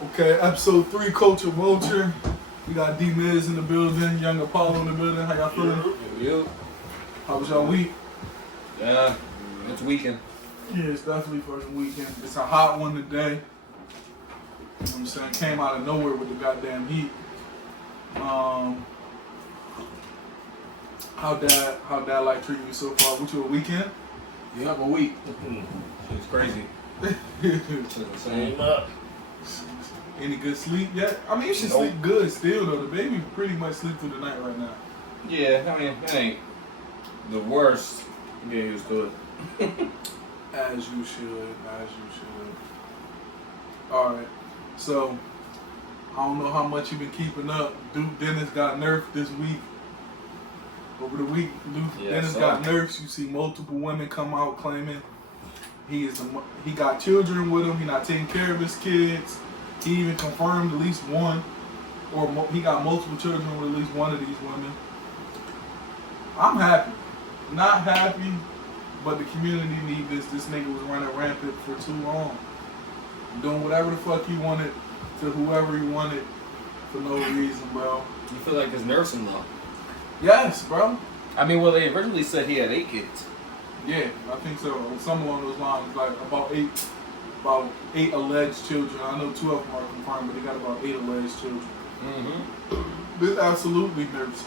Okay, episode 3, Culture Vulture. We got D-Miz in the building, Young Apollo in the building. How y'all feeling? Yep. How was y'all week? Yeah, it's weekend. Yeah, it's definitely first weekend. It's a hot one today. You know what I'm saying? Came out of nowhere with the goddamn heat. How dad like treating you so far? What you a weekend? Yeah, a week. It's crazy. Same up. Any good sleep yet? I mean, you should sleep good still though. The baby pretty much sleep through the night right now. Yeah, I mean, it ain't the worst. Yeah, he was good. As you should. Alright, so I don't know how much you've been keeping up. Duke Dennis got nerfed this week. Over the week, Duke Dennis got nerfed. You see multiple women come out claiming he got children with him. He not taking care of his kids. He even confirmed at least one, or he got multiple children with at least one of these women. I'm happy. Not happy, but the community need this. This nigga was running rampant for too long. Doing whatever the fuck he wanted to whoever he wanted for no reason, bro. You feel like it's nursing though? Yes, bro. I mean, well, they originally said he had 8 kids. Yeah, I think so. Some along those lines, like about eight alleged children. I know 2 of them are confirmed, but they got about 8 alleged children. Mm-hmm. This absolutely nervous.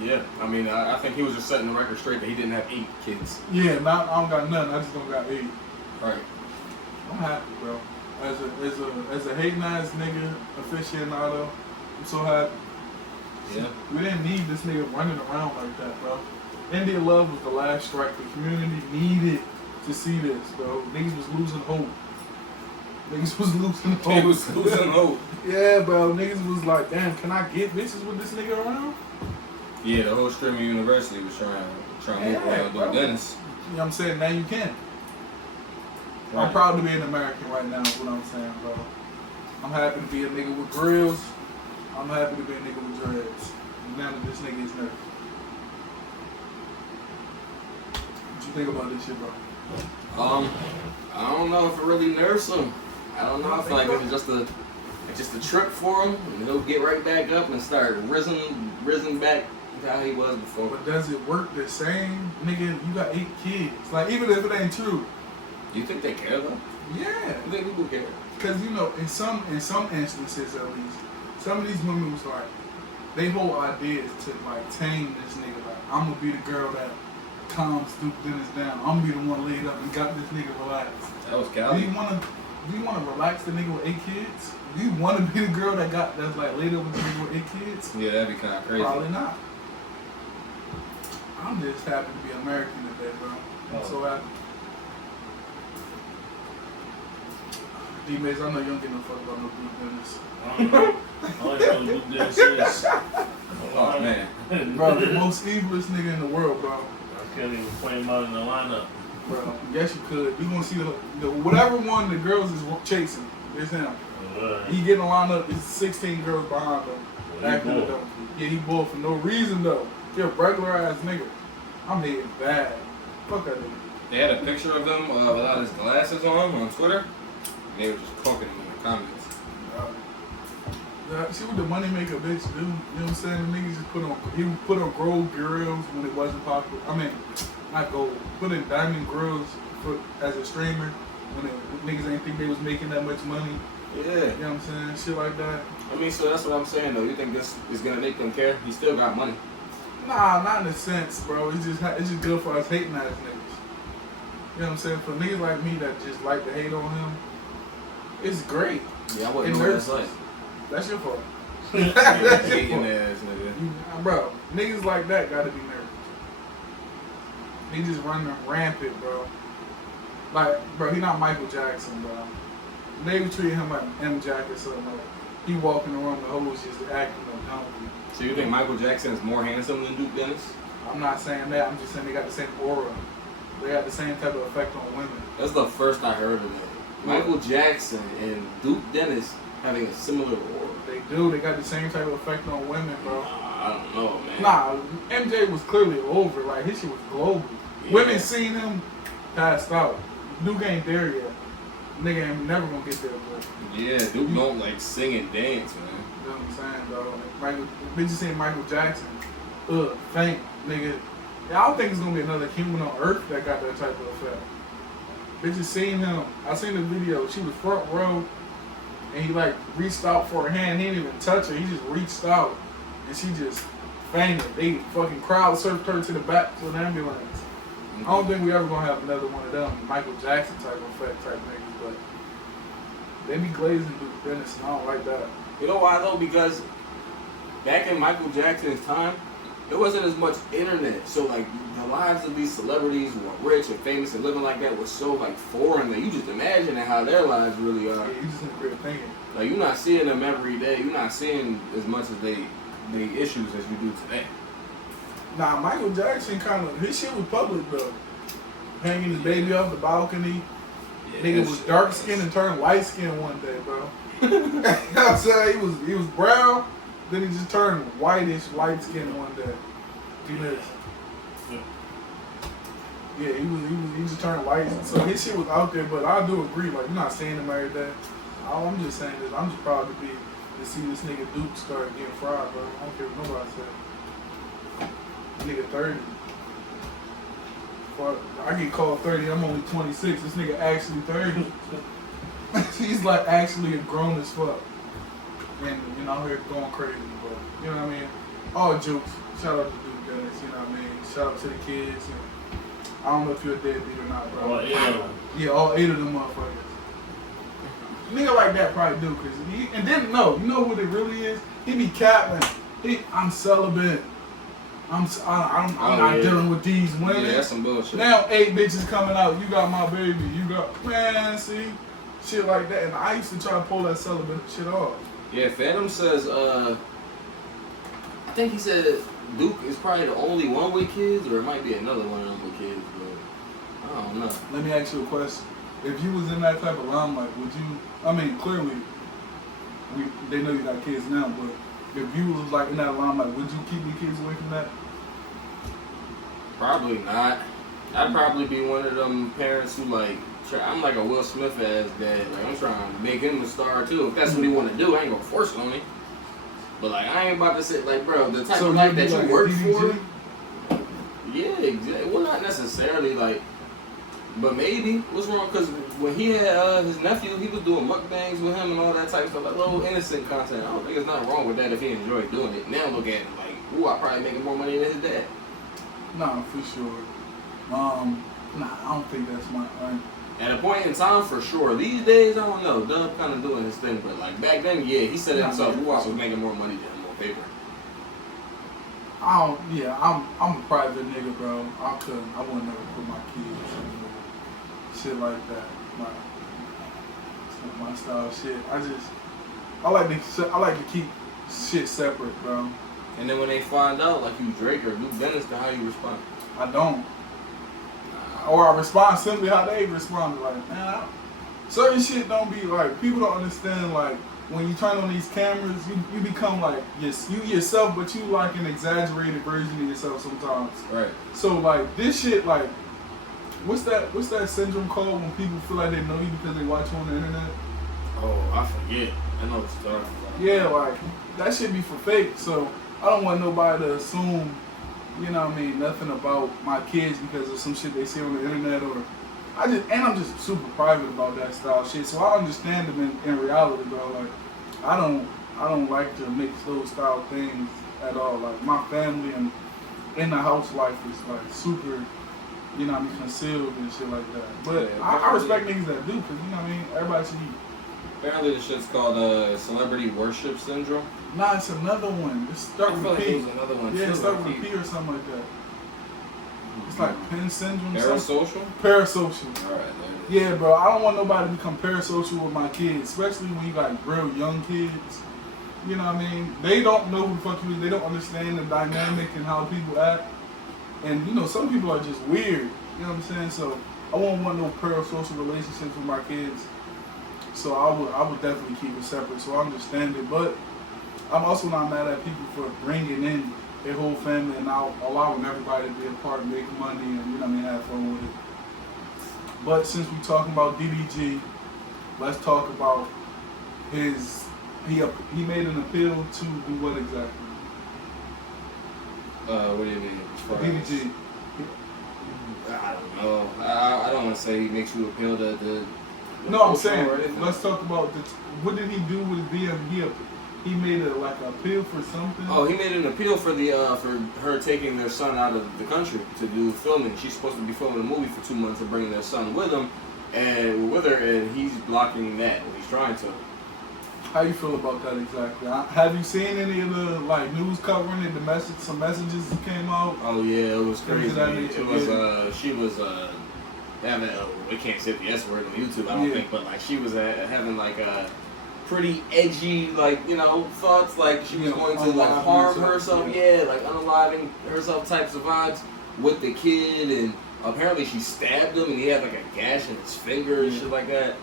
Yeah, I mean, I think he was just setting the record straight that he didn't have 8 kids. Yeah, I don't got none. I just don't got 8. Right. I'm happy, bro. As a hating ass nigga aficionado, I'm so happy. Yeah. We didn't need this nigga running around like that, bro. India Love was the last strike. The community needed to see this, bro. Niggas was losing hope. They was losing hope. Yeah, bro. Niggas was like, damn, can I get bitches with this nigga around? Yeah, the whole streaming university was trying to move around Duke Dennis. You know what I'm saying? Now you can. Right. I'm proud to be an American right now, is what I'm saying, bro. I'm happy to be a nigga with grills. I'm happy to be a nigga with dreads. Now that this nigga is nerfed. What you think about this shit, bro? I don't know if it really nerfs him. I don't know. I feel like it's just a trip for him, and he'll get right back up and start risen back to how he was before. But does it work the same? Nigga, you got 8 kids. Like, even if it ain't true. Do you think they care though? Yeah. You think people care? Because, you know, in some instances at least, some of these women was like, they whole idea is to like tame this nigga. Like, I'm gonna be the girl that calms Duke Dennis down. I'm gonna be the one laid up and got this nigga relaxed. That was Cali. Do you wanna relax the nigga with 8 kids? Do you wanna be the girl that's like laid up with the nigga with 8 kids? Yeah, that'd be kind of crazy. Probably not. I'm just happy to be American today, bro. I'm so happy. D-Maze, I know you don't get no fuck about no Duke Dennis. I don't know. All I know Duke Dennis is. Oh man. Bro, the most evilest nigga in the world, bro. I can't even play him out in the lineup. Bro, yes you could. You gonna see the whatever one the girls is chasing, it's him. He getting a lineup, it's 16 girls behind him. Well, Yeah, he bull for no reason though. He a regular ass nigga. I'm hating bad. Fuck that nigga. They had a picture of him without his glasses on Twitter. And they were just clonking him in the comments. See what the money maker bitch do? You know what I'm saying? The niggas just he put on gold grills when it wasn't popular. I mean, not gold. Put in diamond grills as a streamer when niggas ain't think they was making that much money. Yeah. You know what I'm saying? Shit like that. I mean, so that's what I'm saying though. You think this is gonna make them care? He still got money. Nah, not in a sense, bro. It's just good for us hating ass niggas. You know what I'm saying? For niggas like me that just like to hate on him, it's great. Yeah, I wouldn't know what it's like. That's your fault. Hating ass nigga. Bro, niggas like that gotta be nervous. He just running rampant, bro. Like, bro, he not Michael Jackson, bro. They would treat him like M. Jack or something. Like, he walking around the hoes just acting a donkey. So you think Michael Jackson is more handsome than Duke Dennis? I'm not saying that. I'm just saying they got the same aura. They got the same type of effect on women. That's the first I heard of it. Michael Jackson and Duke Dennis having a similar aura. They do. They got the same type of effect on women, bro. I don't know, man. Nah, MJ was clearly over. Like, his shit was global. Yeah. Women seen him passed out. Duke ain't there yet. Nigga ain't never gonna get there, bro. Yeah, Duke don't like sing and dance, man. You know what I'm saying, bro? Bitches saying Michael Jackson. Faint, nigga. Yeah, I don't think it's gonna be another human on Earth that got that type of effect. Bitches seen him. I seen the video. She was front row, and he like reached out for her hand. He didn't even touch her. He just reached out, and she just fainted. They fucking crowd surfed her to the back to an ambulance. I don't think we ever gonna have another one of them Michael Jackson type effect type niggas, but they be glazing through the business, and I don't like that. You know why though? Because back in Michael Jackson's time, there wasn't as much internet, so like the lives of these celebrities who are rich and famous and living like that was so like foreign that you just imagine how their lives really are. Yeah, you just in the crib thinking. Like you're not seeing them every day. You're not seeing as much as they issues as you do today. Nah, Michael Jackson kind of, his shit was public though. Hanging his baby off the balcony. Yeah, Nigga was dark skinned and turned light skinned one day, bro. You know what I'm saying? He was brown, then he just turned whitish, light skinned one day. Yeah, he just turned white. So his shit was out there, but I do agree, like, you're not seeing him every day. I'm just saying this, I'm just proud to see this nigga Duke start getting fried, bro. I don't care what nobody says. Nigga 30. Fuck, I get called 30, I'm only 26. This nigga actually 30. He's like actually a grown as fuck. And you know, out here going crazy, but you know what I mean? All jokes. Shout out to Duke Dennis, you know what I mean? Shout out to the kids. And I don't know if you're a deadbeat or not, bro. All 8 of them. Yeah, all 8 of them motherfuckers. Nigga like that probably do, cause and then no, you know what it really is? He be capping. I'm celibate. I'm not dealing with these women. Yeah, that's some bullshit. Now 8 bitches coming out. You got my baby. You got man. See, shit like that. And I used to try to pull that celibate shit off. Yeah, Phantom says. I think he said Duke is probably the only one with kids, or it might be another one of them with kids. But I don't know. Let me ask you a question. If you was in that type of limelight, would you? I mean, clearly, they know you got kids now, but if you was like in that limelight, would you keep your kids away from that? Probably not. I'd probably be one of them parents who like. I'm like a Will Smith ass dad. Like I'm trying to make him a star too. If that's what he want to do, I ain't gonna force it on me. But like I ain't about to sit like, bro, the type of life that you work for. Yeah, exactly. Well, not necessarily like. But maybe, what's wrong? Because when he had his nephew, he was doing mukbangs with him and all that type of stuff, like little innocent content. I don't think there's nothing wrong with that if he enjoyed doing it. Now look at him like, ooh, I probably making more money than his dad. Nah, for sure. Nah, I don't think that's my. At a point in time, for sure. These days, I don't know. Dub kind of doing his thing, but like back then, yeah, he said it himself. Ooh, I was making more money than him on paper. I'm a private nigga, bro. I wouldn't never put my kids in shit like that. It's not my style shit. I like to keep shit separate, bro. And then when they find out, like you Drake or Duke Dennis, then how you respond? I don't. Or I respond simply how they respond. Like, man, certain shit don't be like, people don't understand, like, when you turn on these cameras, you become like, yes, you yourself, but you like an exaggerated version of yourself sometimes. Right. So like, this shit, like, what's that syndrome called when people feel like they know you because they watch you on the internet? Oh, I forget. I know what you're talking about. Yeah, like, that shit be for fake, so I don't want nobody to assume, you know what I mean, nothing about my kids because of some shit they see on the internet, or I'm just super private about that style shit, so I understand them in reality, bro. Like, I don't like to mix those style things at all. Like, my family and in the house life is like super, you know what I mean, concealed and shit like that. But Yeah, I respect niggas that do, cause you know what I mean, everybody should eat. Apparently, this shit's called celebrity worship syndrome. Nah, it's another one. It's start I feel with like P. it was another one Yeah, too. it start with like a P or something like that. It's like Penn syndrome. Parasocial? Parasocial. Alright, Yeah, bro. I don't want nobody to become parasocial with my kids, especially when you got real young kids. You know what I mean? They don't know who the fuck you is. They don't understand the dynamic and how people act. And you know, some people are just weird. You know what I'm saying? So I won't want no parasocial relationships with my kids. So I would definitely keep it separate. So I understand it, but I'm also not mad at people for bringing in their whole family and allowing everybody to be a part and make money and, you know what I mean, have fun with it. But since we're talking about DDG, let's talk about his. He made an appeal to do what exactly? What do you mean? DDG. I don't know. I don't want to say he makes you appeal to the. No, I'm saying let's talk about what did he do with BM? He made a like an appeal for something. Oh, he made an appeal for the for her taking their son out of the country to do filming. She's supposed to be filming a movie for 2 months and bringing their son with him, and with her, and he's blocking that. Or he's trying to. How you feel about that exactly? Have you seen any of the like news covering it? Some messages that came out. Oh yeah, it was crazy. It was she was having we can't say the S word on YouTube, I don't think, but like she was having like a pretty edgy thoughts, like she was going to like harm herself, like unaliving herself types of vibes with the kid, and apparently she stabbed him and he had like a gash in his finger and shit like that.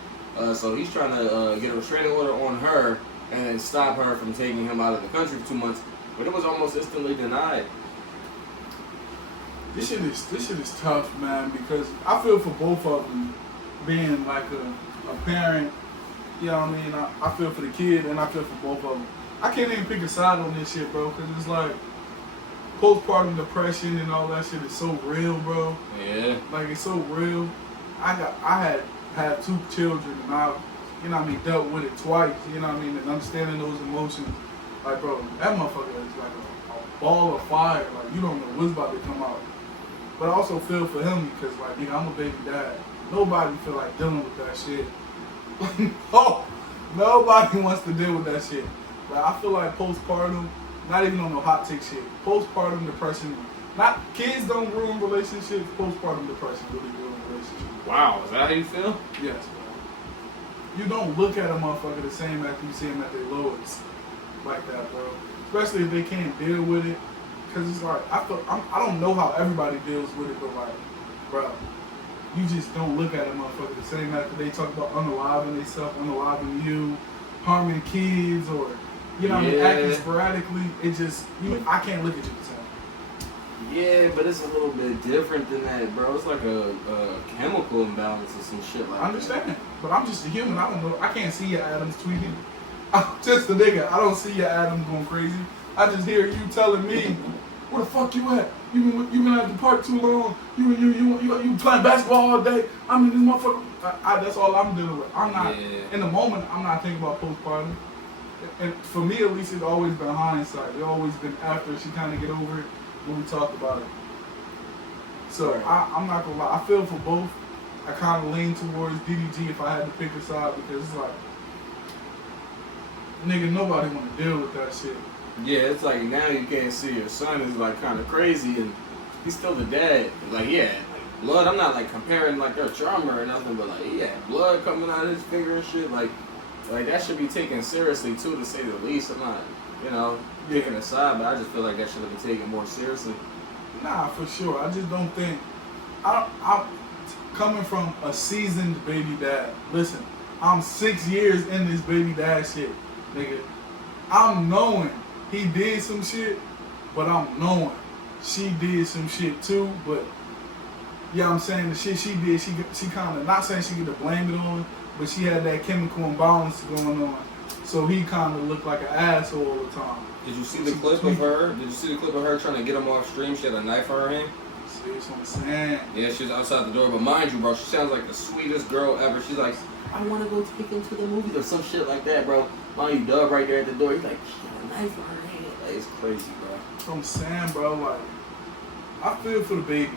So he's trying to get a restraining order on her and stop her from taking him out of the country for 2 months, but it was almost instantly denied. This shit is tough, man, because I feel for both of them being like a parent. You know what I mean? I feel for the kid and I feel for both of them. I can't even pick a side on this shit, bro, because it's like postpartum depression and all that shit is so real, bro. Yeah. Like, it's so real. I had 2 children and I, you know what I mean, dealt with it twice, you know what I mean, and understanding those emotions. Like, bro, that motherfucker is like a ball of fire. Like, you don't know what's about to come out. But I also feel for him because, like, nigga, I'm a baby dad. Nobody feel like dealing with that shit. Oh, nobody wants to deal with that shit. But I feel like postpartum, not even on no hot take shit, postpartum depression, kids don't ruin relationships, postpartum depression really ruin relationships. Wow, is that how you feel? Yes, bro. You don't look at a motherfucker the same after you see him at their lowest like that, bro. Especially if they can't deal with it. Because it's like, I don't know how everybody deals with it, but like, bro, you just don't look at a motherfucker the same after they talk about unaliving themselves, unaliving you, harming kids, or, you know what I mean, acting sporadically. It just, I can't look at you the same. Yeah, but it's a little bit different than that, bro. It's like a chemical imbalance or some shit like that. I understand, but I'm just a human. I don't know. I can't see your Adams tweeting. I'm just a nigga. I don't see your Adams going crazy. I just hear you telling me, where the fuck you at? You been at the park too long. You playing basketball all day. I mean, this motherfucker. That's all I'm dealing with. I'm not in the moment. I'm not thinking about postpartum. And for me, at least, it's always been hindsight. It's always been after she kind of get over it when we talk about it. So I'm not gonna lie. I feel for both. I kind of lean towards DDG if I had to pick a side because it's like, nigga, nobody want to deal with that shit. Yeah, it's like now you can't see your son is like kind of crazy and he's still the dad. Like, yeah, like blood. I'm not like comparing like their trauma or nothing, but like, yeah, blood coming out of his finger and shit. Like that should be taken seriously too, to say the least. I'm not, picking a side, but I just feel like that should have been taken more seriously. Nah, for sure. I just don't think. I'm coming from a seasoned baby dad. Listen, I'm 6 years in this baby dad shit, nigga. I'm knowing he did some shit, but I'm knowing she did some shit too. But yeah, I'm saying the shit she did, she kind of, not saying she get to blame it on, but she had that chemical imbalance going on. So he kind of looked like an asshole all the time. Did you see the clip of her? Did you see the clip of her trying to get him off stream? She had a knife in her hand. See what I'm saying? Yeah, she was outside the door. But mind you, bro, she sounds like the sweetest girl ever. She's like, I want to go take him to the movies or some shit like that, bro. Mind you, Doug right there at the door. He's like, she got a knife in her hand. Like, it's crazy, bro. That's what I'm saying, bro. Like, I feel for the baby.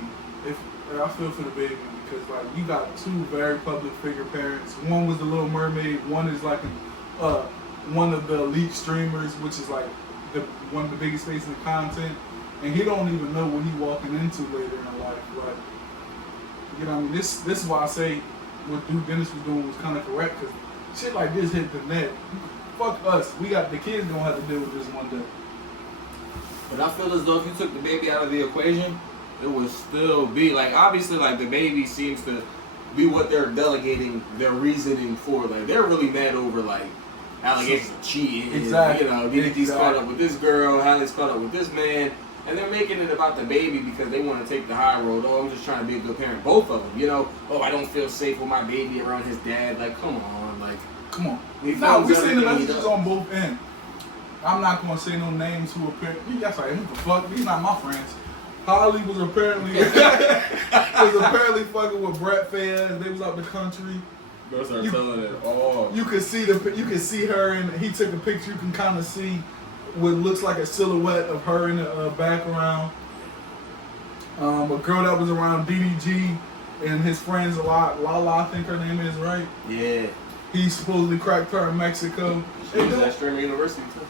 I feel for the baby because like you got 2 very public figure parents. One was the Little Mermaid. One is like one of the elite streamers, which is like one of the biggest faces of content, and he don't even know what he walking into later in life. Like, you know what I mean? This is why I say what Duke Dennis was doing was kind of correct, because shit like this hit the net. Fuck us. We got the kids gonna have to deal with this one day. But I feel as though if you took the baby out of the equation, it would still be like, obviously, like the baby seems to be what they're delegating their reasoning for. Like they're really mad over like allegations of cheating. Exactly. DDG's caught up with this girl, Hallie's caught up with this man. And they're making it about the baby because they want to take the high road. Oh, I'm just trying to be a good parent. Both of them, you know. Oh, I don't feel safe with my baby around his dad. Like, come on, like. Come on. We No, we filmed seen the everything he messages does. on both ends. I'm not gonna say no names who apparently. That's like, who the fuck? These not my friends. Holly was apparently fucking with Brett Fayez. They was out the country. Girls are telling it all. You could see her, and he took a picture. You can kind of see what looks like a silhouette of her in the background. A girl that was around DDG and his friends a lot. Lala, I think her name is, right? Yeah. He supposedly cracked her in Mexico. She was at Streamer University too.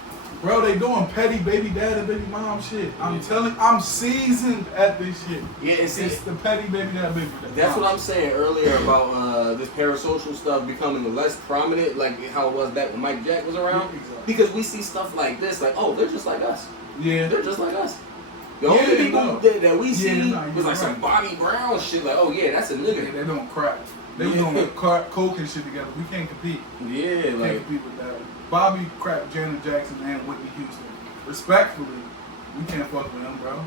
Bro, they doing petty baby dad and baby mom shit. I'm I'm seasoned at this shit. Yeah, and see, It's the petty baby dad, baby dad. that's what I'm saying earlier about this parasocial stuff becoming less prominent, like how it was back when Mike Jack was around. Exactly. Because we see stuff like this, like, oh, they're just like us. Yeah. They're just like us. The Yeah, only people no. that we see Yeah, no, was you're like some right. Bobby Brown shit, like, oh yeah, that's a Yeah, nigga. they don't crack. They was Yeah. doing coke and shit together. We can't compete. Yeah, Can't like, compete with that. Bobby cracked Janet Jackson and Whitney Houston. Respectfully, we can't fuck with him, bro.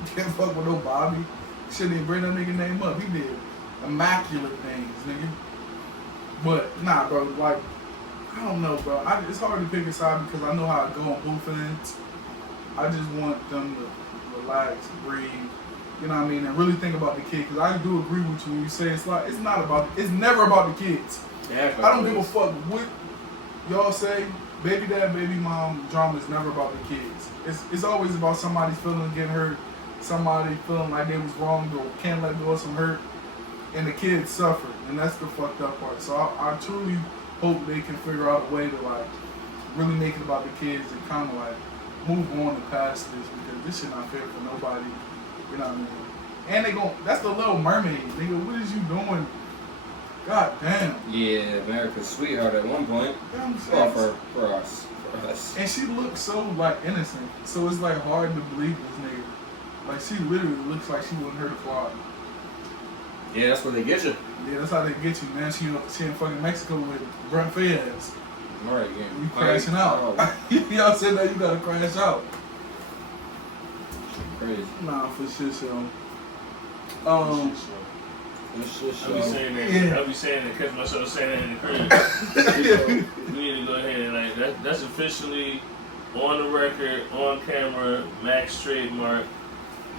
We can't fuck with no Bobby. Shouldn't even bring that nigga name up. He did immaculate things, nigga. But nah, bro. Like, I don't know, bro. It's hard to pick a side because I know how it go on both ends. I just want them to relax, breathe. You know what I mean, and really think about the kid. Because I do agree with you when you say it's never about the kids. yeah, I don't give a fuck what y'all say. Baby dad, baby mom drama is never about the kids. It's always about somebody's feeling getting hurt, somebody feeling like they was wrong or can't let go of some hurt, and the kids suffer, and that's the fucked up part. So I truly hope they can figure out a way to like really make it about the kids and kind of like move on and past this because this shit not fair for nobody. You know what I mean? And that's the Little Mermaid, nigga. What is you doing? God damn. Yeah, America's sweetheart at one point. You know what I'm saying? Well, for us. For us. And she looks so like innocent, so it's like hard to believe this nigga. Like she literally looks like she wouldn't hurt a fly. yeah, that's where they get you. Yeah, that's how they get you, man. She in fucking Mexico with Brent Fayez. All right, again. You crashing out. Oh, Y'all said that you gotta crash out. crazy. Nah, for shit show. This shit I be show. saying that. Yeah. I be saying that. Catch myself saying that in the crib. We need to go ahead and like that's officially on the record, on camera, Mack's trademark.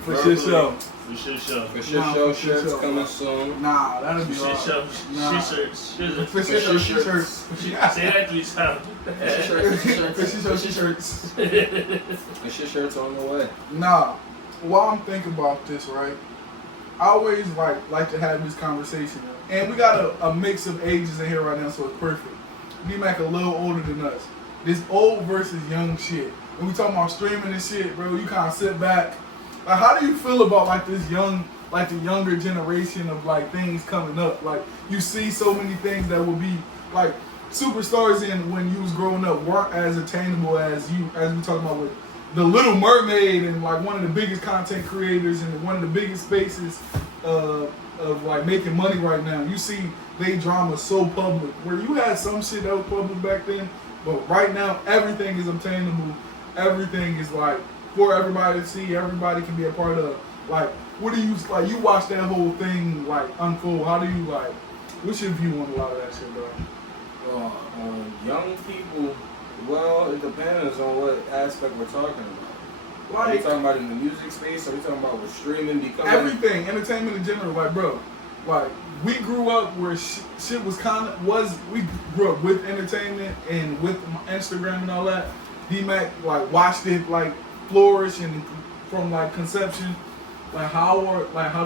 For shit show. For shit show. For shit Nah, show for shit shirts show. coming soon. Nah, that'll be Shit hard. show. Nah. Shirts. For shit show shirts. Say that 3 times. For shit show shirts. The shit shirts on the way. Nah, while I'm thinking about this, right? I always like to have this conversation, and we got a mix of ages in here right now, so it's perfect. D-Mac a little older than us. This old versus young shit. When we talking about streaming and shit, bro, you kind of sit back. Like, how do you feel about like this young, like the younger generation of like things coming up? Like, you see so many things that will be like superstars in when you was growing up weren't as attainable as we talking about with The Little Mermaid and like one of the biggest content creators and one of the biggest spaces of like making money right now. You see they drama so public where you had some shit that was public back then, but right now everything is obtainable. Everything is like for everybody to see. Everybody can be a part of. Like, what do you like? You watch that whole thing like unfold. How do you like? What's your view on a lot of that shit, bro? Young people, well, it depends on what aspect we're talking about. Are we Like talking about in the music space? Are we talking about with streaming becoming? everything, entertainment in general. Like, bro, like we grew up where shit was we grew up with entertainment and with Instagram and all that. D-Mac like watched it like flourish and from like conception. Like how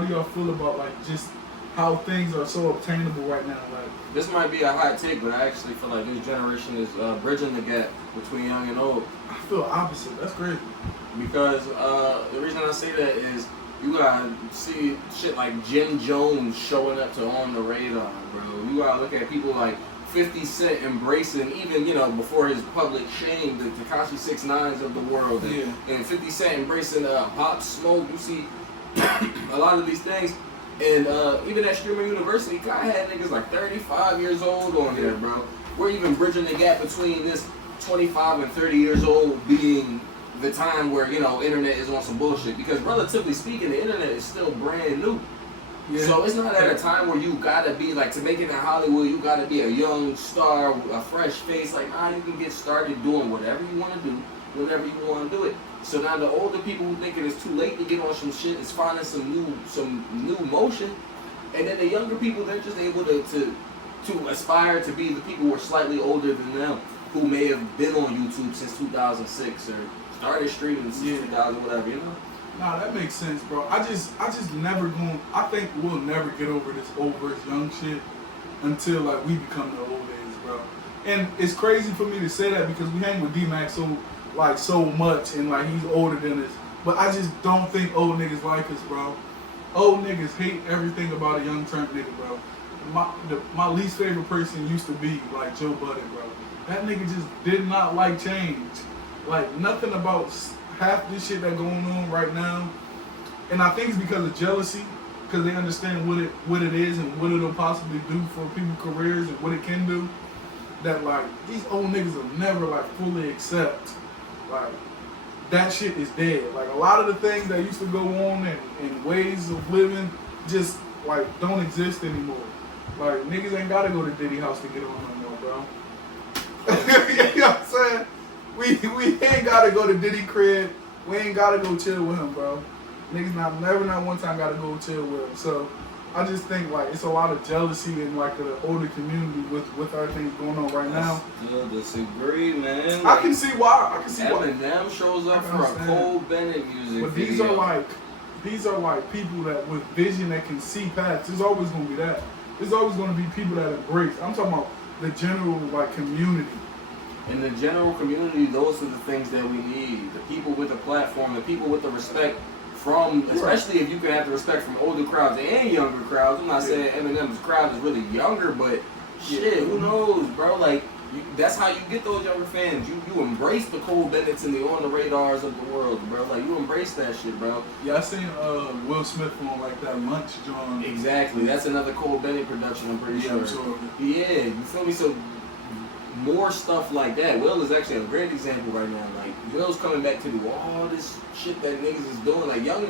do y'all feel about like just how things are so obtainable right now? Like, This might be a hot take, but I actually feel like this generation is bridging the gap between young and old. I feel opposite. That's crazy. Because the reason I say that is you gotta see shit like Jim Jones showing up to On the Radar, bro. You gotta look at people like 50 Cent embracing, even, you know, before his public shame, the Tekashi 6ix9ines of the world. And 50 Cent embracing Pop Smoke. You see a lot of these things. And even at Streamer University, I had niggas like 35 years old on there, bro. We're even bridging the gap between this 25 and 30 years old being the time where, you know, internet is on some bullshit. Because relatively speaking, the internet is still brand new. Yeah. So it's not at a time where you gotta be like, to make it in Hollywood, you gotta be a young star, a fresh face. Like, nah, you can get started doing whatever you want to do, whenever you want to do it. So now the older people who think it is too late to get on some shit is finding some new motion, and then the younger people, they're just able to aspire to be the people who are slightly older than them, who may have been on YouTube since 2006 or started streaming since 2000, whatever, you know. Nah, that makes sense, bro. I just never going. I think we'll never get over this old versus young shit until like we become the old days, bro. And it's crazy for me to say that because we hang with D-Mac so much, and like he's older than us. But I just don't think old niggas like us, bro. Old niggas hate everything about a young turn nigga, bro. My least favorite person used to be like Joe Budden, bro. That nigga just did not like change. Like nothing about half this shit that going on right now. And I think it's because of jealousy, because they understand what it is and what it'll possibly do for people's careers and what it can do. That like these old niggas will never like fully accept like that shit is dead. Like a lot of the things that used to go on and ways of living just like don't exist anymore. Like niggas ain't gotta go to Diddy house to get on no more, bro. You know what I'm saying? We ain't gotta go to Diddy crib. We ain't gotta go chill with him, bro. Niggas not one time gotta go chill with him. So I just think like it's a lot of jealousy in like the older community with everything going on right now. I still disagree, man. I can see why. Eminem shows up for a Cole Bennett music but video. these are like people that with vision that can see past. There's always gonna be that. There's always gonna be people that embrace. I'm talking about the general like community. In the general community, those are the things that we need. The people with the platform, the people with the respect from, especially if you can have the respect from older crowds and younger crowds. I'm not saying Eminem's crowd is really younger, but shit, who knows, bro? Like, that's how you get those younger fans. You embrace the Cole Bennett's and the on the radars of the world, bro. Like, you embrace that shit, bro. Yeah, I seen Will Smith on like that lunch joint. Exactly. That's another Cole Bennett production, I'm pretty sure. I'm sure. Yeah, you feel me? So more stuff like that. Will is actually a great example right now. Like, Will's coming back to do all this shit that niggas is doing. Like, young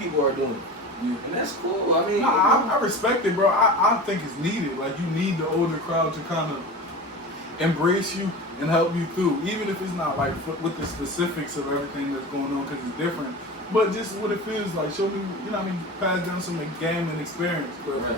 people are doing. And that's cool. I mean, I respect it, bro. I think it's needed. Like, you need the older crowd to kind of embrace you and help you through, even if it's not like with the specifics of everything that's going on, because it's different. But just what it feels like. Show me, you know what I mean, pass down some gambling experience. But right.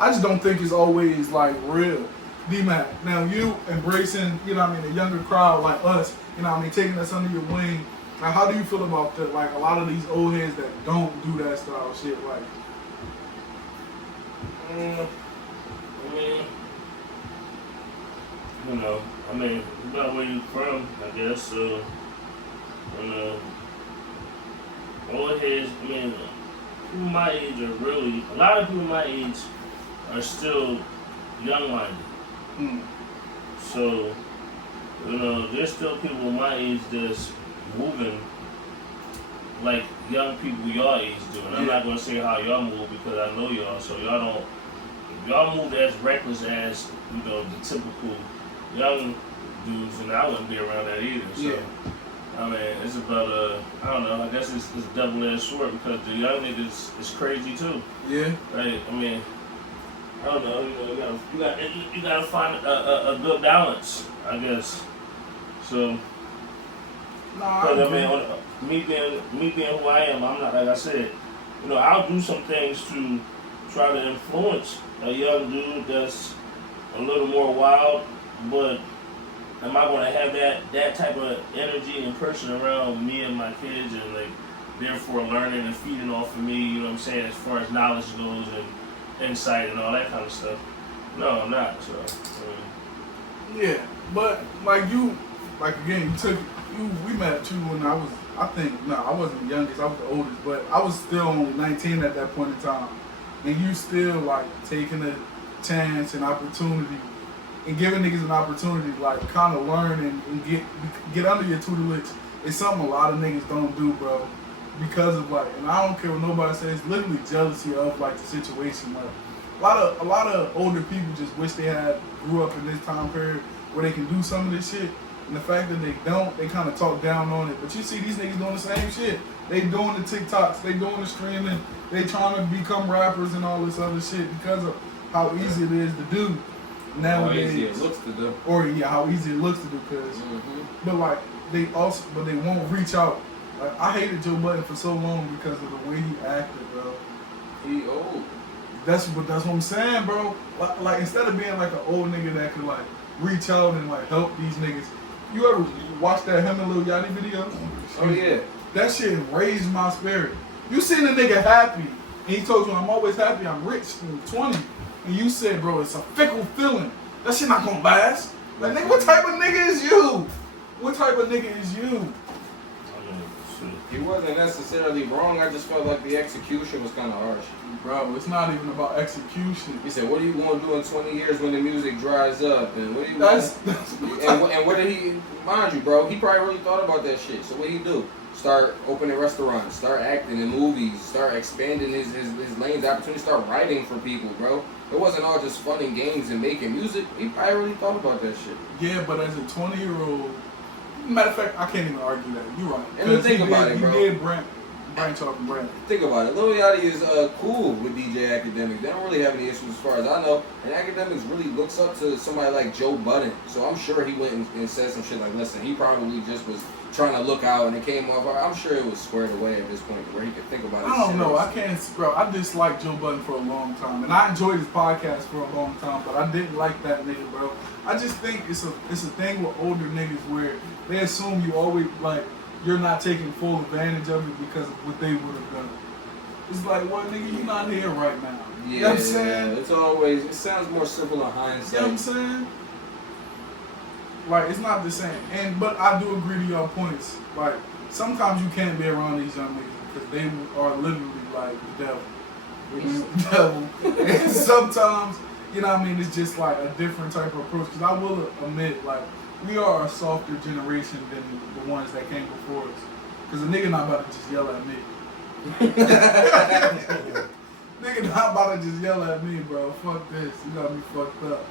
I just don't think it's always like real. D-Mac, now you embracing, you know what I mean, a younger crowd like us, you know what I mean, taking us under your wing. Now, how do you feel about that? Like a lot of these old heads that don't do that style of shit, like. You know, I mean, about where you from, I guess. So, old heads, I mean, people my age are really, a lot of people my age are still young-minded. So, you know, there's still people my age that's moving like young people your age do. And I'm not going to say how y'all move because I know y'all. So y'all don't, if y'all move as reckless as, you know, the typical young dudes, and I wouldn't be around that either. So, I mean, it's about I don't know, I guess it's double-edged sword because the young niggas is crazy too. Yeah. Right? I mean, I don't know, you know, you gotta find a good balance, I guess. So, because I mean, me being who I am, I'm not, like I said, you know, I'll do some things to try to influence a young dude that's a little more wild, but am I going to have that type of energy and person around me and my kids and like therefore learning and feeding off of me, you know what I'm saying, as far as knowledge goes and insight and all that kind of stuff? No, I'm not. So, yeah, but like you, like again, we met you when I was, I wasn't the youngest, I was the oldest, but I was still 19 at that point in time, and you still like taking a chance and opportunity and giving niggas an opportunity to like kind of learn and get under your tutelage. It's something a lot of niggas don't do, bro. Because of like, and I don't care what nobody says, it's literally jealousy of like the situation. Like a lot of older people just wish they grew up in this time period where they can do some of this shit. And the fact that they don't, they kind of talk down on it. But you see these niggas doing the same shit. They doing the TikToks, they doing the streaming, they trying to become rappers and all this other shit because of how easy it is to do nowadays. How easy it looks to do. Or yeah, how easy it looks to do. Cause, but like they won't reach out. Like I hated Joe Budden for so long because of the way he acted, bro. He old. That's what I'm saying, bro. Like instead of being like an old nigga that could like reach out and like help these niggas. You ever watch that him and Lil Yachty video? Oh yeah. That shit raised my spirit. You seen a nigga happy, and he told you, I'm always happy, I'm rich, I'm 20. And you said, bro, it's a fickle feeling. That shit not gonna last. Like, nigga, what type of nigga is you? What type of nigga is you? He wasn't necessarily wrong. I just felt like the execution was kind of harsh. Bro, it's not even about execution. He said, "What are you going to do in 20 years when the music dries up?" And what are you? And what did he? Mind you, bro, he probably really thought about that shit. So what did he do? Start opening restaurants, start acting in movies, start expanding his lanes, opportunity, start writing for people, bro. It wasn't all just fun and games and making music. He probably really thought about that shit. Yeah, but as a 20-year-old, matter of fact, I can't even argue that. You're right. And then think about it, bro. He did branch off and brand. Think about it. Lil Yachty is cool with DJ Academics. They don't really have any issues as far as I know. And Academics really looks up to somebody like Joe Budden. So I'm sure he went and said some shit like, listen, he probably just was trying to look out and it came off. I'm sure it was squared away at this point where he could think about it. I don't know. I can't, bro. I disliked Joe Budden for a long time. And I enjoyed his podcast for a long time, but I didn't like that nigga, bro. I just think it's a thing with older niggas where they assume you always, like, you're not taking full advantage of it because of what they would have done. It's like, well, nigga, you not here right now. Yeah, you know what I'm saying? It's always, it sounds more simple in hindsight. You know what I'm saying? Like, it's not the same. But I do agree to your points. Like, sometimes you can't be around these young niggas because they are literally like the devil. Which is the devil. And sometimes, you know what I mean, it's just like a different type of approach. Because I will admit, like, we are a softer generation than the ones that came before us. Because a nigga not about to just yell at me. Nigga not about to just yell at me, bro. Fuck this. You got me fucked up.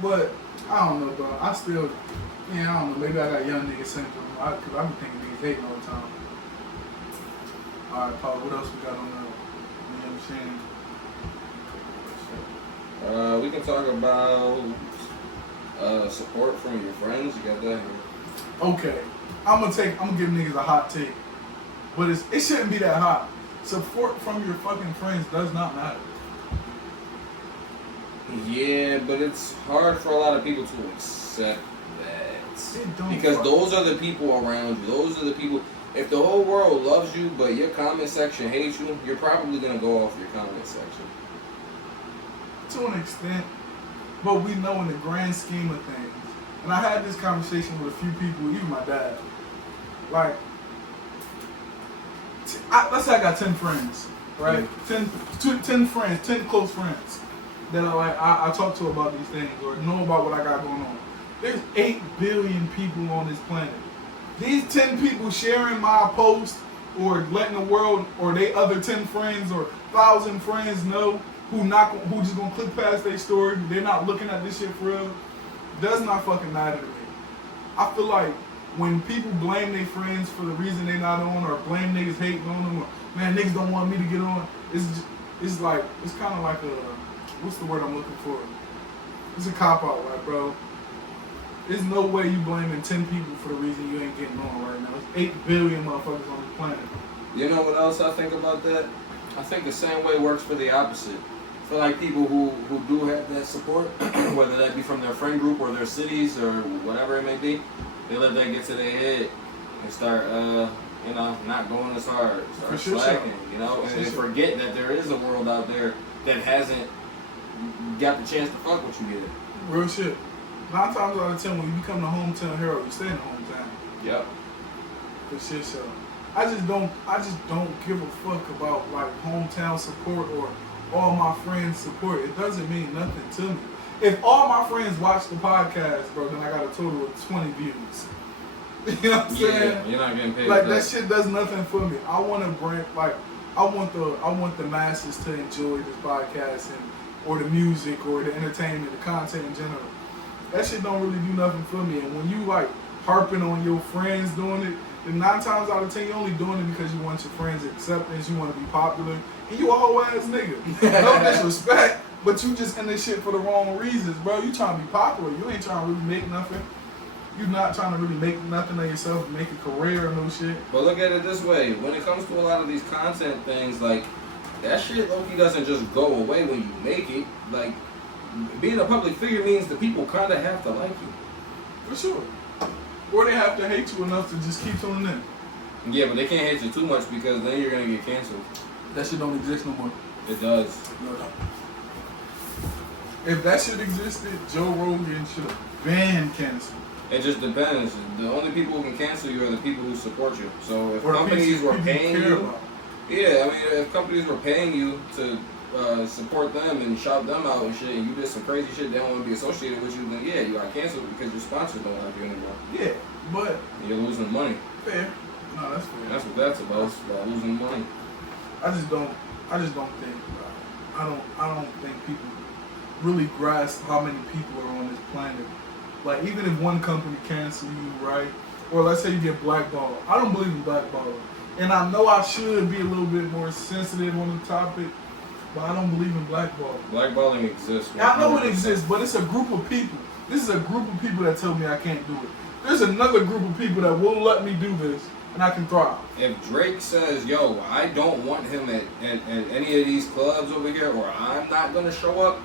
But, I don't know, bro. I still, I don't know. Maybe I got young nigga syndrome. Because I be thinking niggas hating all the time. Alright, Paul, what else we got on the We can talk about support from your friends. You got that? Okay. I'm gonna give niggas a hot take. But it shouldn't be that hot. Support from your fucking friends does not matter. Yeah, but it's hard for a lot of people to accept that. Because those are the people around you. Those are the people. If the whole world loves you, but your comment section hates you, you're probably gonna go off your comment section. To an extent. But we know in the grand scheme of things. And I had this conversation with a few people, even my dad. Like, let's say I got 10 friends, right? 10 friends, 10 close friends that I talk to about these things or know about what I got going on. There's 8 billion people on this planet. These 10 people sharing my post or letting the world or they other 10 friends or 1,000 friends know who just gonna click past their story, they're not looking at this shit for real, does not fucking matter to me. I feel like when people blame their friends for the reason they not on or blame niggas hating on them or man niggas don't want me to get on, it's kind of like a, what's the word I'm looking for? It's a cop out, right, bro? There's no way you blaming 10 people for the reason you ain't getting on right now. There's 8 billion motherfuckers on this planet. You know what else I think about that? I think the same way works for the opposite. I feel like people who do have that support, whether that be from their friend group or their cities or whatever it may be, they let that get to their head and start, not going as hard, start slacking, and they forget that there is a world out there that hasn't got the chance to fuck with you yet. Real shit. 9 times out of 10, when you become the hometown hero, you stay in the hometown. Yep. For shit show. I just don't give a fuck about like hometown support or all my friends support. It doesn't mean nothing to me. If all my friends watch the podcast, bro, then I got a total of 20 views. You know what I'm saying? Yeah, you're not getting paid. Like that shit does nothing for me. I want to bring I want the masses to enjoy this podcast or the music or the entertainment, the content in general. That shit don't really do nothing for me. And when you harping on your friends doing it, then 9 times out of 10 you're only doing it because you want your friends' acceptance, you want to be popular, and you a whole ass nigga. No disrespect, but you just in this shit for the wrong reasons, bro. You trying to be popular. You ain't trying to really make nothing. You not trying to really make nothing of yourself, make a career or no shit. But look at it this way: when it comes to a lot of these content things, like that shit, low-key doesn't just go away when you make it. Like being a public figure means the people kind of have to like you. For sure. Or they have to hate you enough to just keep tuning in. Yeah, but they can't hate you too much because then you're gonna get canceled. That shit don't exist no more. It does. No. If that shit existed, Joe Rogan should have been canceled. It just depends. The only people who can cancel you are the people who support you. So if Or companies were paying you, about. yeah, I mean, if companies were paying you to support them and shout them out and shit, and you did some crazy shit, they don't want to be associated with you, then yeah, you got canceled because your sponsors don't like you anymore. Yeah, but And you're losing money. fair. No, that's fair. That's what that's about. It's about losing money. I just don't think. I don't think people really grasp how many people are on this planet. Like, even if one company cancel you, right? Or let's say you get blackballed. I don't believe in blackballing. And I know I should be a little bit more sensitive on the topic, but I don't believe in blackballing. Blackballing exists. I know it exists, but it's a group of people. This is a group of people that tell me I can't do it. There's another group of people that won't let me do this, and I can thrive. If Drake says, yo, I don't want him at any of these clubs over here, or I'm not going to show up,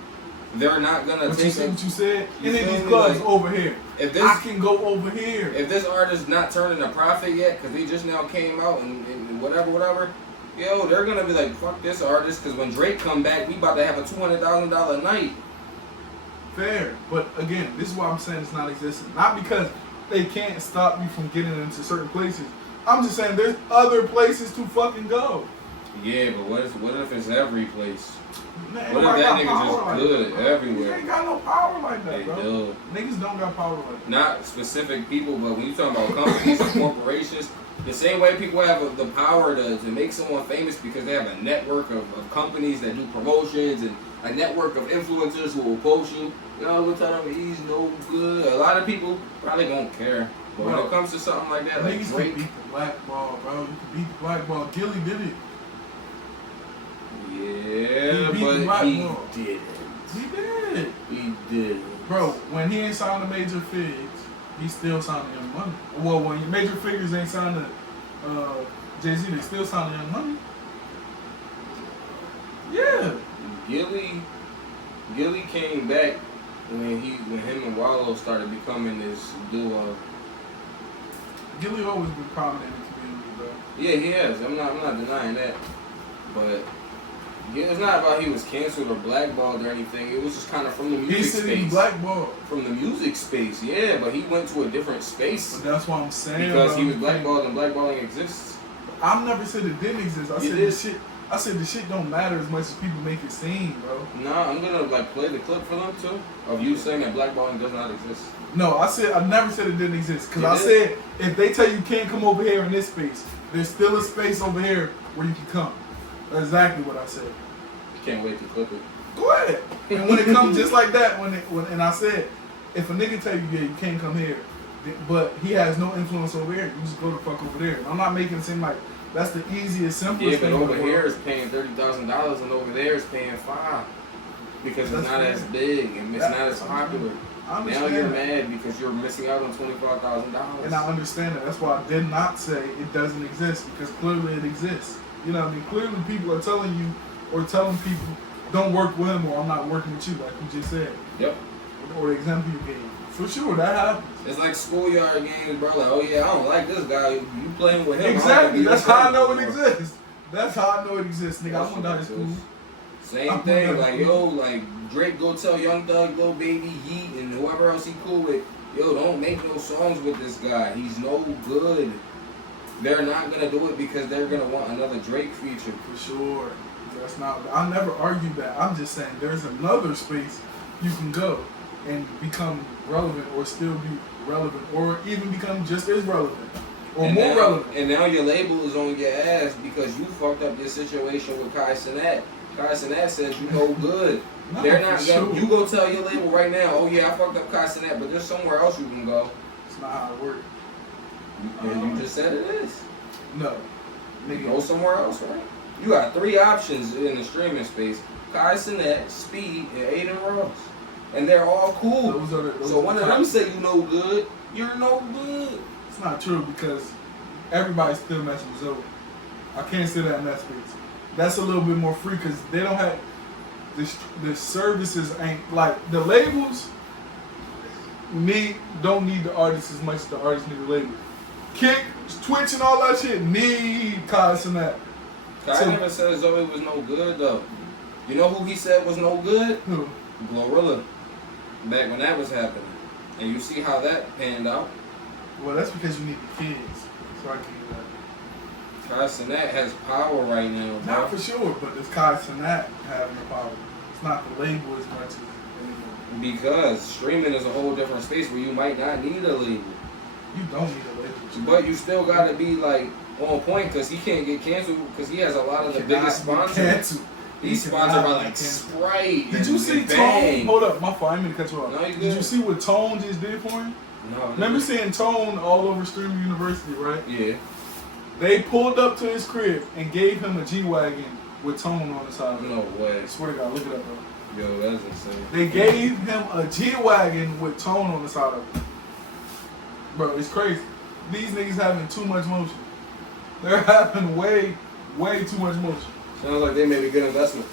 they're not gonna But take you see it. what you said? You Any of feel these me? clubs Like, over here. If this, I can go over here. if this artist not turning a profit yet, because he just now came out and whatever, yo, they're gonna be like, fuck this artist, because when Drake come back, we about to have a $200,000 night. Fair. But again, this is why I'm saying it's not existing. Not because they can't stop you from getting into certain places. I'm just saying there's other places to fucking go. Yeah, but what if it's every place? Man, What if nobody that got nigga just power like good that, bro. everywhere? You ain't got no power like that, They bro. do. Niggas don't got power like that. Not specific people, but when you talking about companies and corporations, the same way people have the power to make someone famous because they have a network of companies that do promotions and a network of influencers who will post you. Yo, look at him, he's no good. A lot of people probably won't care. But when it comes to something like that, like Niggas Drake, can beat the black ball, bro. You can beat the black ball. Gilly did it. yeah, He beat the but black he ball. did. He did. He did. Bro, when he ain't signed to Major Figs, he still signed to Young Money. Well, when Major Figures ain't signed to Jay-Z, they still signed to Young Money. Yeah. Gilly came back when him and Wallow started becoming this duo. Gilly always been prominent in the community, bro. Yeah, he has. I'm not denying that. But yeah, it's not about he was canceled or blackballed or anything. It was just kind of from the music He said space. he blackballed. From the music space, yeah. But he went to a different space But that's what I'm saying, because bro. he was blackballed and blackballing exists. I never said it didn't exist. You did. I said the shit don't matter as much as people make it seem, bro. Nah, I'm gonna play the clip for them too of you saying that blackballing does not exist. No, I never said it didn't exist. Because You I did? said if they tell you can't come over here in this space, there's still a space over here where you can come. That's exactly what I said. Can't wait to clip it. Go ahead. And when it comes just like that, and I said, if a nigga tell you, yeah, you can't come here, but he has no influence over here, you just go the fuck over there. I'm not making it seem like that's the easiest, simplest Yeah, but thing. in over the here world. is paying $30,000 and over there is paying $5 because it's That's not fair. as big and it's not as popular. I Now understand you're that. mad because you're missing out on $25,000. And I understand that. That's why I did not say it doesn't exist, because clearly it exists. You know what I mean? Clearly people are telling you or telling people, don't work with him or I'm not working with you, like you just said. Yep. Or the example you gave. For sure, that happens. It's like schoolyard games, bro. Like, oh yeah, I don't like this guy. You playing with him? Exactly. That's how I know it exists. exists. That's how I know it exists, nigga. I went to high school. Same I'm thing, going like to- yo, like Drake go tell Young Thug, Lil Baby, Yeet, and whoever else he cool with, yo, don't make no songs with this guy. He's no good. They're not gonna do it because they're gonna want another Drake feature. For sure. That's not. I never argued that. I'm just saying there's another space you can go and become relevant, or still be relevant, or even become just as relevant, or And more now, relevant. And now your label is on your ass because you fucked up your situation with Kai Cenat. Kai Cenat says you no good. No, They're not for gonna. sure. You go tell your label right now, oh yeah, I fucked up Kai Cenat, but there's somewhere else you can go. It's not how it works. You just said it is. No. Nigga, go somewhere else, right? You got 3 options in the streaming space: Kai Cenat, Speed, and Aiden Ross. And they're all cool. So one of them say you no good, you're no good. It's not true because everybody's still messing with Zoe. I can't say that in that space. That's a little bit more free because they don't have the services ain't like the labels don't need the artists as much as the artists need the label. Kick, Twitch, and all that shit need Kai and that. Kai never said Zoe was no good though. You know who he said was no good? Who? Glorilla. Back when that was happening, and you see how that panned out. Well, that's because you need the kids. So I can do that. Kai Cenat has power right now, bro. Not for sure, but it's Kai Cenat having the power. It's not the label as much as anymore. Because streaming is a whole different space where you might not need a label. You don't need a label. But you still gotta be like on point because he can't get canceled because he has a lot of the biggest sponsors. He's sponsored by like Sprite. Did you see Tone? Hold up, my fault. I didn't mean to cut you off. No, you good. Did you see what Tone just did for him? No. Remember seeing Tone all over Streamer University, right? Yeah. They pulled up to his crib and gave him a G-Wagon with Tone on the side. No way. I swear to God, look it up, bro. Yo, that's insane. They gave him a G-Wagon with Tone on the side of it. Bro, it's crazy. These niggas having too much motion. They're having way too much motion. Sounds like they made a good investment.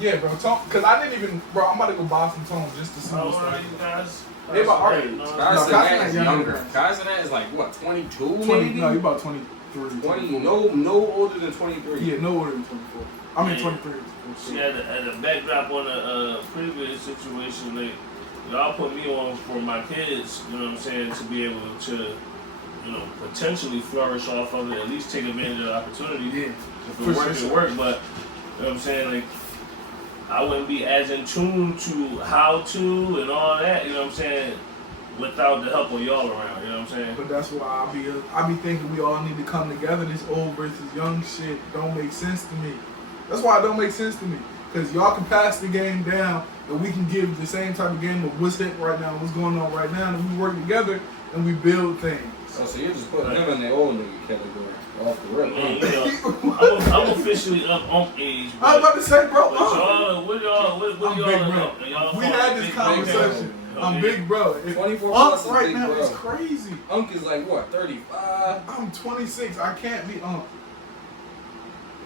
Yeah, bro. Tone, cause I didn't even, bro. I'm about to go buy some Tone just to see How what's old are going you on. guys? They about our age. Kai Cenat is younger. Kai Cenat is like what, 22 maybe? No, you about 23. 20. No older than 23. Yeah, no older than 24. I mean 23. See, at a backdrop on a previous situation, like, y'all put me on for my kids, you know what I'm saying, to be able to, you know, potentially flourish off of it, at least take advantage of the opportunity. Yeah. If it works, it works, but, you know what I'm saying, like, I wouldn't be as in tune to how to and all that, you know what I'm saying, without the help of y'all around, you know what I'm saying? But that's why I be thinking we all need to come together. This old versus young shit don't make sense to me. That's why it don't make sense to me. Because y'all can pass the game down and we can give the same type of game of what's hitting right now, what's going on right now, and we work together and we build things. Oh, so you're just putting them in the old nigga category off the rip. Man, you know, I'm officially up on age. I was about to say, bro. What y'all I'm big bro. We had this conversation. I'm big bro. 24 Unc right now is crazy. Unc is like what, 35? I'm 26. I can't be Unc.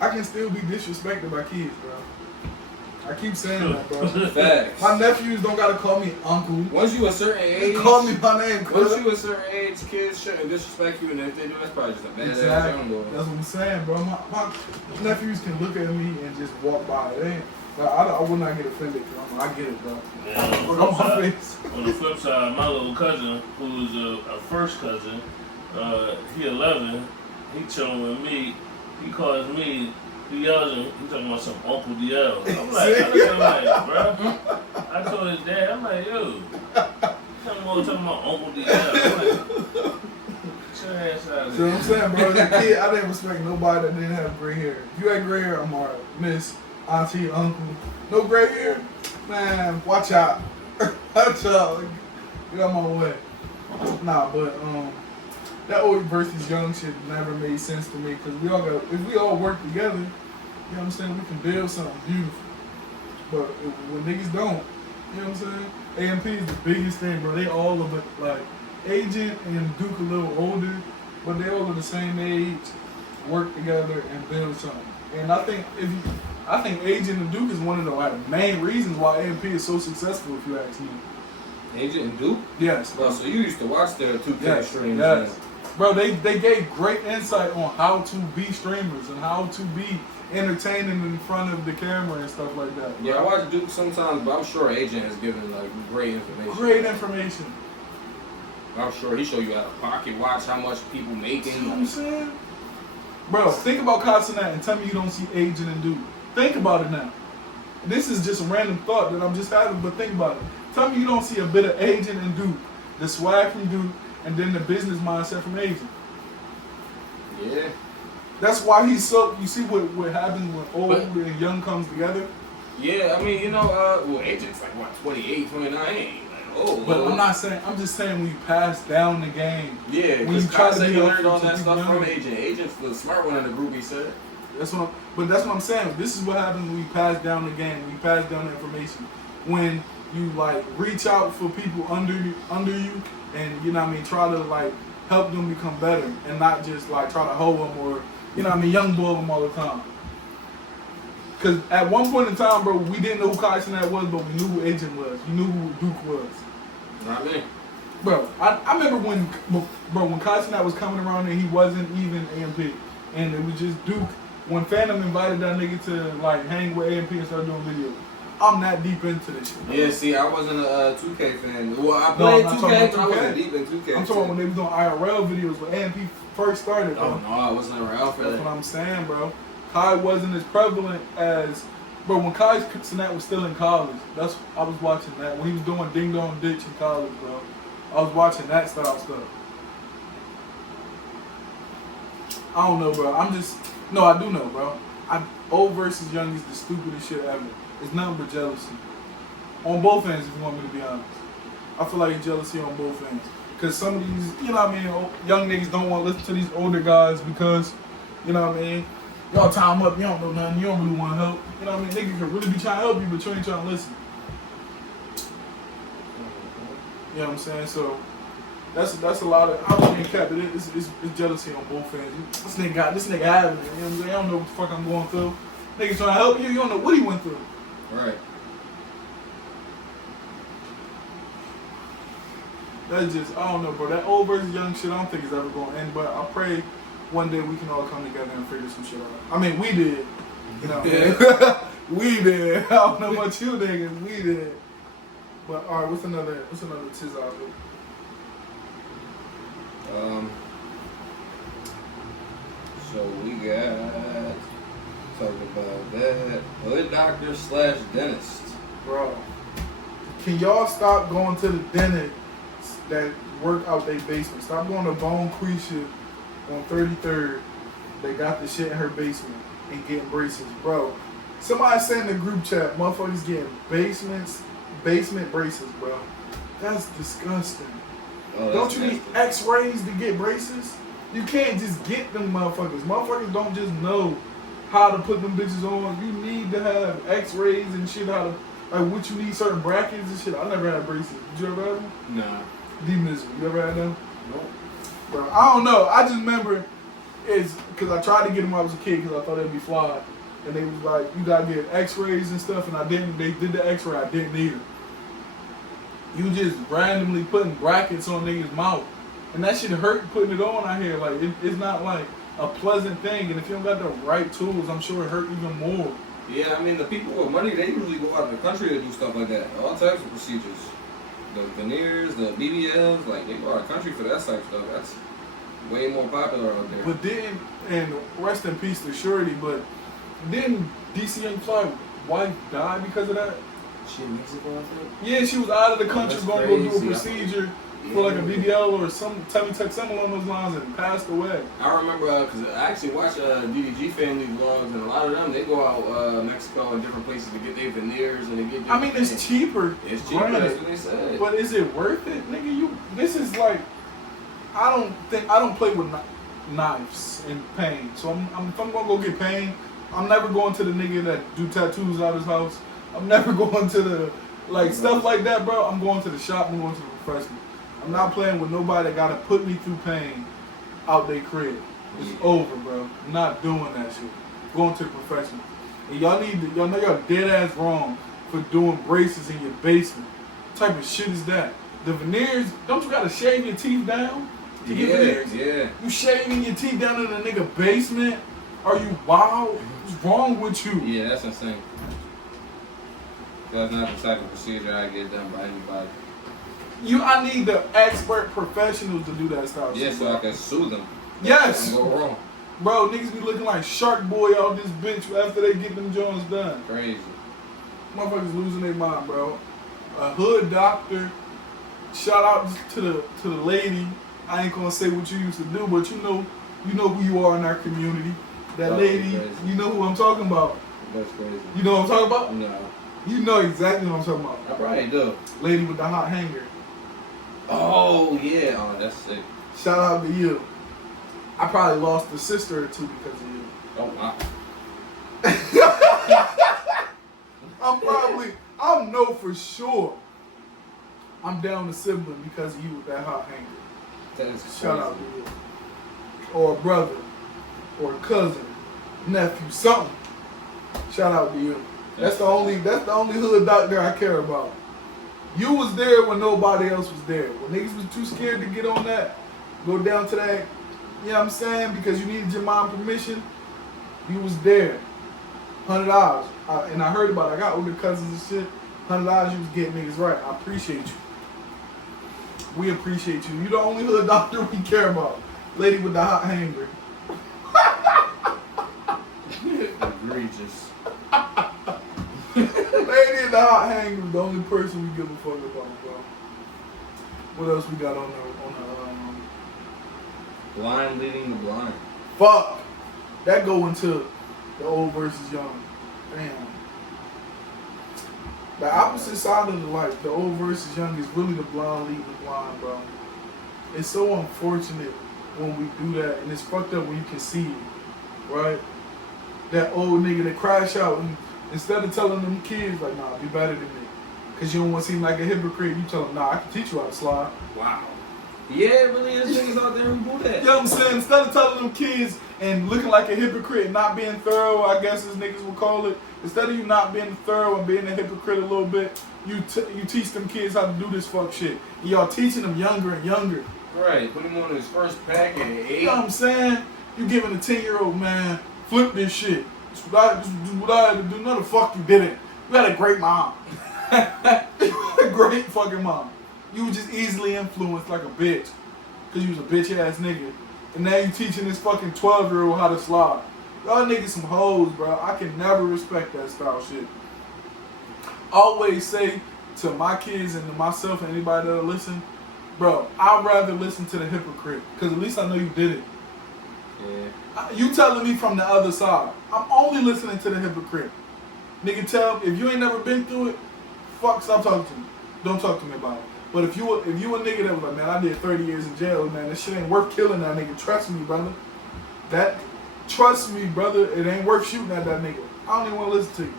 I can still be disrespected by kids, bro. I keep saying that, bro. Facts. My nephews don't gotta call me uncle. Once you a certain age, call me my name. Once you a certain age, kids shouldn't disrespect you, and if they do, that's probably just a bad ass young boy. That's what I'm saying, bro. My nephews can look at me and just walk by. It ain't. I would not get offended. I get it, bro. Yeah, on the flip side, my little cousin, who's a first cousin, he 11. He chilling with me. He calls me. He yells and he talking about some Uncle DL. I'm like, I look at him like, bro. I told his dad, I'm like, yo, talking about Uncle DL. I'm like, get your ass out of So here. I'm saying, bro, as a kid, I didn't respect nobody that didn't have gray hair. If you had gray hair, I'm alright. Miss, auntie, uncle. No gray hair? Man, watch out. Watch out. Get out my way. Nah, but that old versus young shit never made sense to me because if we all work together, you know what I'm saying, we can build something beautiful. But when niggas don't, you know what I'm saying? AMP is the biggest thing, bro. They all are like Agent and Duke a little older, but they all are the same age, work together and build something. And I think Agent and Duke is one of the main reasons why AMP is so successful, if you ask me. Agent and Duke? Yes. Bro, so you used to watch their 2K streams. Yes. Bro, they gave great insight on how to be streamers and how to be entertaining in front of the camera and stuff like that. Yeah, I watch Duke sometimes, but I'm sure Agent has given like great information. Great information. I'm sure he show you how to pocket watch, how much people making. You know what I'm saying? Bro, think about Casanat and tell me you don't see Agent and Duke. Think about it now. This is just a random thought that I'm just having, but think about it. Tell me you don't see a bit of Agent and Duke, the swag from Duke, and then the business mindset from Agent. Yeah. That's why he's so. You see what happens when old and young comes together. Yeah, I mean, you know, well, Agent's like what, 28, 29. He ain't like But I'm not saying. I'm just saying when you pass down the game. Yeah, when you try to he be learned all that people stuff from younger. Agent. Agent's the smart one in the group. He said. That's what I'm saying. This is what happens when you pass down the game. When you pass down the information. When you like reach out for people under you, and you know what I mean, try to like help them become better, and not just like try to hold them or you know what I mean, young boy them all the time. Because at one point in time, bro, we didn't know who Kai Cenat was, but we knew who Agent was. We knew who Duke was. Not me. Bro, I remember when Kai Cenat was coming around and he wasn't even AMP, and it was just Duke. When Phantom invited that nigga to like hang with AMP and start doing videos, I'm that deep into this shit. Bro. Yeah, see, I wasn't a 2K fan. Well, I played 2K, but I wasn't deep in 2K. I'm talking about when they was doing IRL videos when AMP first started. Bro. Oh no, I wasn't around for that. That's what I'm saying, bro. Kai wasn't as prevalent as, bro. When Kai Cenat was still in college, I was watching that when he was doing Ding Dong Ditch in college, bro. I was watching that style stuff. I don't know, bro. I do know, bro. Old versus young is the stupidest shit ever. It's nothing but jealousy. On both ends, if you want me to be honest. I feel like it's jealousy on both ends. Because some of these, you know what I mean, young niggas don't want to listen to these older guys because, you know what I mean, y'all tie them up, you don't know nothing, you don't really want to help. You know what I mean? Niggas can really be trying to help you, but you ain't trying to listen. You know what I'm saying? So, that's a lot of, I don't even cap it. It's jealousy on both ends. This nigga having it, you know what I'm saying? I don't know what the fuck I'm going through. Niggas trying to help you, you don't know what he went through. Right. That's just, I don't know, bro. That old versus young shit, I don't think it's ever going to end, but I pray one day we can all come together and figure some shit out. I mean, we did. You know what I mean? We did. I don't know about you niggas. We did. But, all right, what's another tiz out there? So we got talking about that hood doctor / dentist. Bro, can y'all stop going to the dentist that work out their basement? Stop going to Bone Creature on 33rd. They got the shit in her basement and getting braces. Bro, somebody said in the group chat, motherfuckers getting basement braces, bro. That's disgusting. Oh, Don't you need x-rays to get braces? You can't just get them motherfuckers. Motherfuckers don't just know how to put them bitches on. You need to have x-rays and shit, like what you need, certain brackets and shit. I never had braces. Did you ever have them? Nah. D-Mizzle, you ever had them? Nope. Bro, I don't know. I just remember it's because I tried to get them when I was a kid because I thought they'd be fly. And they was like, you gotta get x-rays and stuff, and I didn't. They did the x-ray, I didn't need it. You just randomly putting brackets on niggas' mouth. And that shit hurt putting it on out here. Like, it's not like a pleasant thing. And if you don't got the right tools, I'm sure it hurt even more. Yeah, I mean, the people with money, they usually go out of the country to do stuff like that. All types of procedures. The veneers, the BBLs, like, they go out of the country for that type of stuff. That's way more popular out there. But and rest in peace to Shorty, but didn't DC Young Fly wife die because of that? She in Mexico, I think? Yeah, she was out of the country that's going to go do a crazy. procedure for like a BBL or some tummy tuck, something along those lines, and passed away. I remember, because I actually watch DDG family vlogs, and a lot of them, they go out Mexico and different places to get their veneers and to get I mean, it's cheaper. It's cheaper, granted, that's what they said. but is it worth it, nigga? This is like, I don't play with knives and pain. So if I'm gonna go get pain, I'm never going to the nigga that do tattoos out his house. I'm never going to the stuff like that, bro. I'm going to the shop. I'm going to the professional. I'm not playing with nobody that gotta put me through pain out their crib. It's over, bro. I'm not doing that shit. Going to the professional. And y'all know y'all dead ass wrong for doing braces in your basement. What type of shit is that? The veneers, don't you gotta shave your teeth down to get veneers? Yeah. You shaving your teeth down in a nigga basement? Are you wild? What's wrong with you? Yeah, that's insane. That's not the type of procedure I get done by anybody. I need the expert professionals to do that stuff. Yeah, so I can sue them. Yes. And go wrong. Bro, niggas be looking like Shark Boy out this bitch after they get them Jones done. Crazy. Motherfuckers losing their mind, bro. A hood doctor. Shout out to the lady. I ain't gonna say what you used to do, but you know who you are in our community. That lady, crazy. you know who I'm talking about. That's crazy. You know what I'm talking about? No. You know exactly what I'm talking about. I probably do. Lady with the hot hanger. Oh yeah, oh that's sick. Shout out to you. I probably lost a sister or two because of you. Oh wow. I know for sure I'm down a sibling because of you with that hot hanger. That is crazy. Shout out to you. Or a brother, or a cousin, nephew, something. Shout out to you. That's the only hood doctor I care about. You was there when nobody else was there. When niggas was too scared to get on that, go down to that, you know what I'm saying? Because you needed your mom permission, you was there. $100. And I heard about it. I got older cousins and shit. $100 you was getting niggas right. I appreciate you. We appreciate you. You the only hood doctor we care about. Lady with the hot hanger. Egregious. Lady in the hot hanger is the only person we give a fuck about, bro. What else we got on the Blind leading the blind. fuck. That go into the old versus young. Damn. The opposite side of the life, the old versus young, is really the blind leading the blind, bro. It's so unfortunate when we do that, and it's fucked up when you can see it, right? That old nigga that crash out, and instead of telling them kids, like, nah, be better than me, because you don't want to seem like a hypocrite, you tell them, nah, I can teach you how to slide. Wow. Yeah, it really is niggas out there who do that. You know what I'm saying? Instead of telling them kids and looking like a hypocrite and not being thorough, I guess as niggas would call it, instead of you not being thorough and being a hypocrite a little bit, you teach them kids how to do this fuck shit. And y'all teaching them younger and younger. Right, put him on his first pack at 8. You know what I'm saying? You giving a 10-year-old man, flip this shit. This is what I had to do. No, the fuck you didn't. You had a great mom. You had a great fucking mom. You were just easily influenced like a bitch. Because you was a bitch ass nigga. And now you teaching this fucking 12-year-old how to slide. Y'all niggas some hoes, bro. I can never respect that style shit. I always say to my kids and to myself and anybody that'll listen, bro, I'd rather listen to the hypocrite. Because at least I know you did it. Yeah. You telling me from the other side. I'm only listening to the hypocrite. Nigga, if you ain't never been through it, fuck, stop talking to me. Don't talk to me about it. But if you a nigga that was like, man, I did 30 years in jail, man, this shit ain't worth killing that nigga. Trust me, brother. Trust me, brother, it ain't worth shooting at that nigga. I don't even want to listen to you.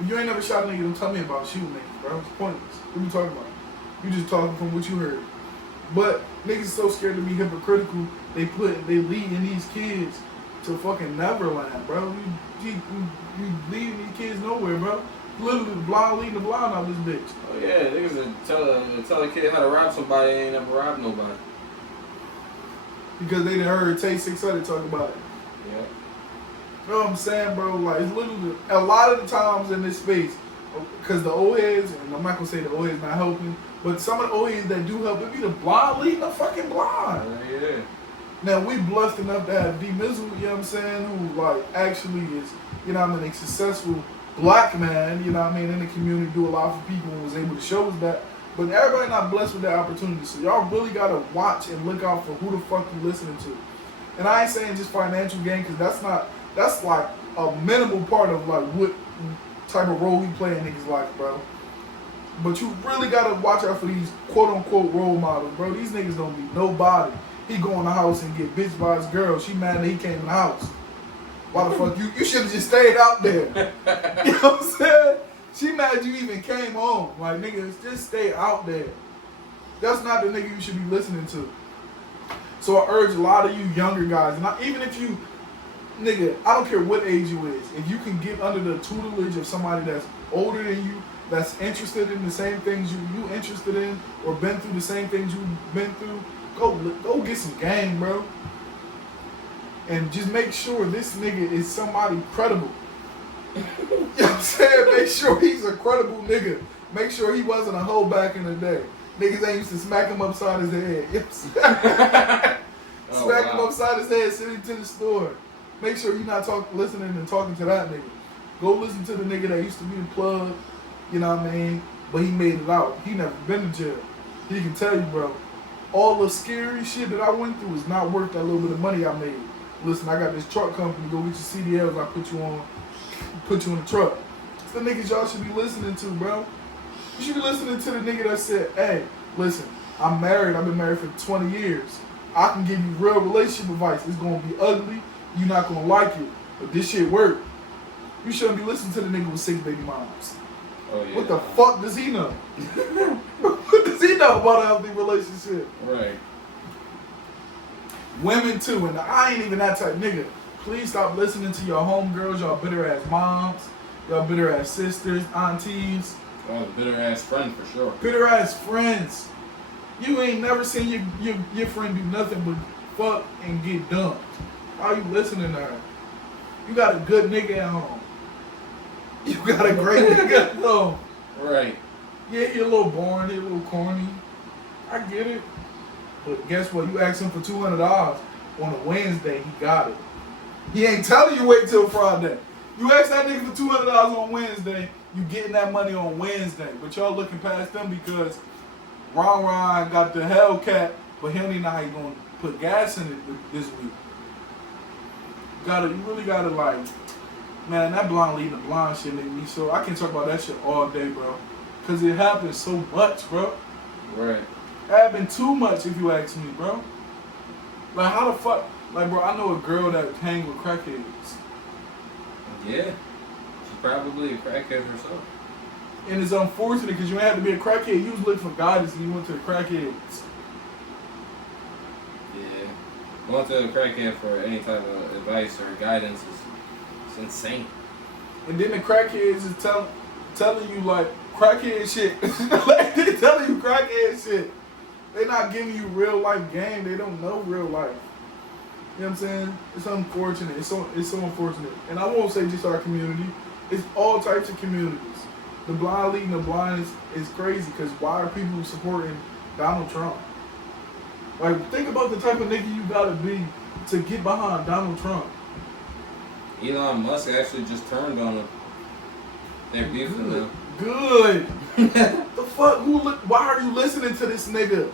If you ain't never shot a nigga, don't tell me about shooting niggas, bro. It's pointless. What are you talking about? You just talking from what you heard. But niggas so scared to be hypocritical, they leading these kids to fucking Neverland, bro. You leading these kids nowhere, bro. Literally the blind leading the blind out this bitch. Oh yeah, niggas that tell a kid how to rob somebody ain't never robbed nobody. Because they done heard Tay 600 talk about it. Yeah. You know what I'm saying, bro? Like, it's literally a lot of the times in this space, because the old heads, and I'm not gonna say the old heads not helping, but some of the old heads that do help, it be the blind leading the fucking blind. Yeah. Now, we blessed enough to have D Mizzle, you know what I'm saying, who, like, actually is, you know what I mean, a successful black man, you know what I mean, in the community, do a lot for people and was able to show us that. But everybody not blessed with that opportunity. So y'all really gotta watch and look out for who the fuck you listening to. And I ain't saying just financial gain, because that's like a minimal part of like what type of role we play in niggas' life, bro. But you really gotta watch out for these quote unquote role models, bro. These niggas don't be nobody. He go in the house and get bitched by his girl. She mad that he came in the house. Why the fuck you should have just stayed out there. You know what I'm saying? She mad you even came home. Like, niggas, just stay out there. That's not the nigga you should be listening to. So I urge a lot of you younger guys, and even if you, nigga, I don't care what age you is, if you can get under the tutelage of somebody that's older than you, that's interested in the same things you interested in, or been through the same things you've been through, go get some game, bro. And just make sure this nigga is somebody credible. You know what I'm saying? Make sure he's a credible nigga. Make sure he wasn't a hoe back in the day. Niggas ain't used to smack him upside his head. You know what I'm saying? Smack him upside his head, sitting to the store. Make sure you're not listening and talking to that nigga. Go listen to the nigga that used to be the plug, you know what I mean? But he made it out. He never been to jail. He can tell you, bro, all the scary shit that I went through is not worth that little bit of money I made. Listen, I got this truck company, go get your CDLs, I put you in the truck. the niggas y'all should be listening to, bro. You should be listening to the nigga that said, hey, listen, I'm married. I've been married for 20 years. I can give you real relationship advice. It's going to be ugly. You're not going to like it. But this shit work. You shouldn't be listening to the nigga with 6 baby moms. Oh, yeah. What the fuck does he know? What does he know about a healthy relationship? Right. Women too, and I ain't even that type nigga. Please stop listening to your homegirls, y'all bitter ass moms, y'all bitter ass sisters, aunties. Oh, bitter ass friend for sure. Bitter ass friends. You ain't never seen your friend do nothing but fuck and get dumped. Why you listening to her? You got a good nigga at home. You got a great nigga at home. Right. Yeah, he a little boring, he a little corny. I get it. But guess what? You ask him for $200 on a Wednesday, he got it. He ain't telling you wait till Friday. You ask that nigga for $200 on Wednesday, you getting that money on Wednesday. But y'all looking past them because Ron got the Hellcat, but he don't even know how he gonna put gas in it this week. You really gotta like, man, that blind leading the blind shit make me so, I can talk about that shit all day, bro. Cause it happens so much, bro. Right. It happened too much if you ask me, bro. Like how the fuck, like bro, I know a girl that hang with crackheads. Yeah. She's probably a crackhead herself. And it's unfortunate because you ain't have to be a crackhead. You was looking for guidance and you went to the crackheads. Yeah. Going to a crackhead for any type of advice or guidance is it's insane. And then the crackheads is telling you like crackhead shit. Like they telling you crackhead shit. They not giving you real life game. They don't know real life. You know what I'm saying? It's unfortunate. It's so unfortunate. And I won't say just our community. It's all types of communities. The blind leading the blind is crazy because why are people supporting Donald Trump? Like, think about the type of nigga you gotta be to get behind Donald Trump. Elon Musk actually just turned on him. They're beefing now. Good. The fuck? Why are you listening to this nigga?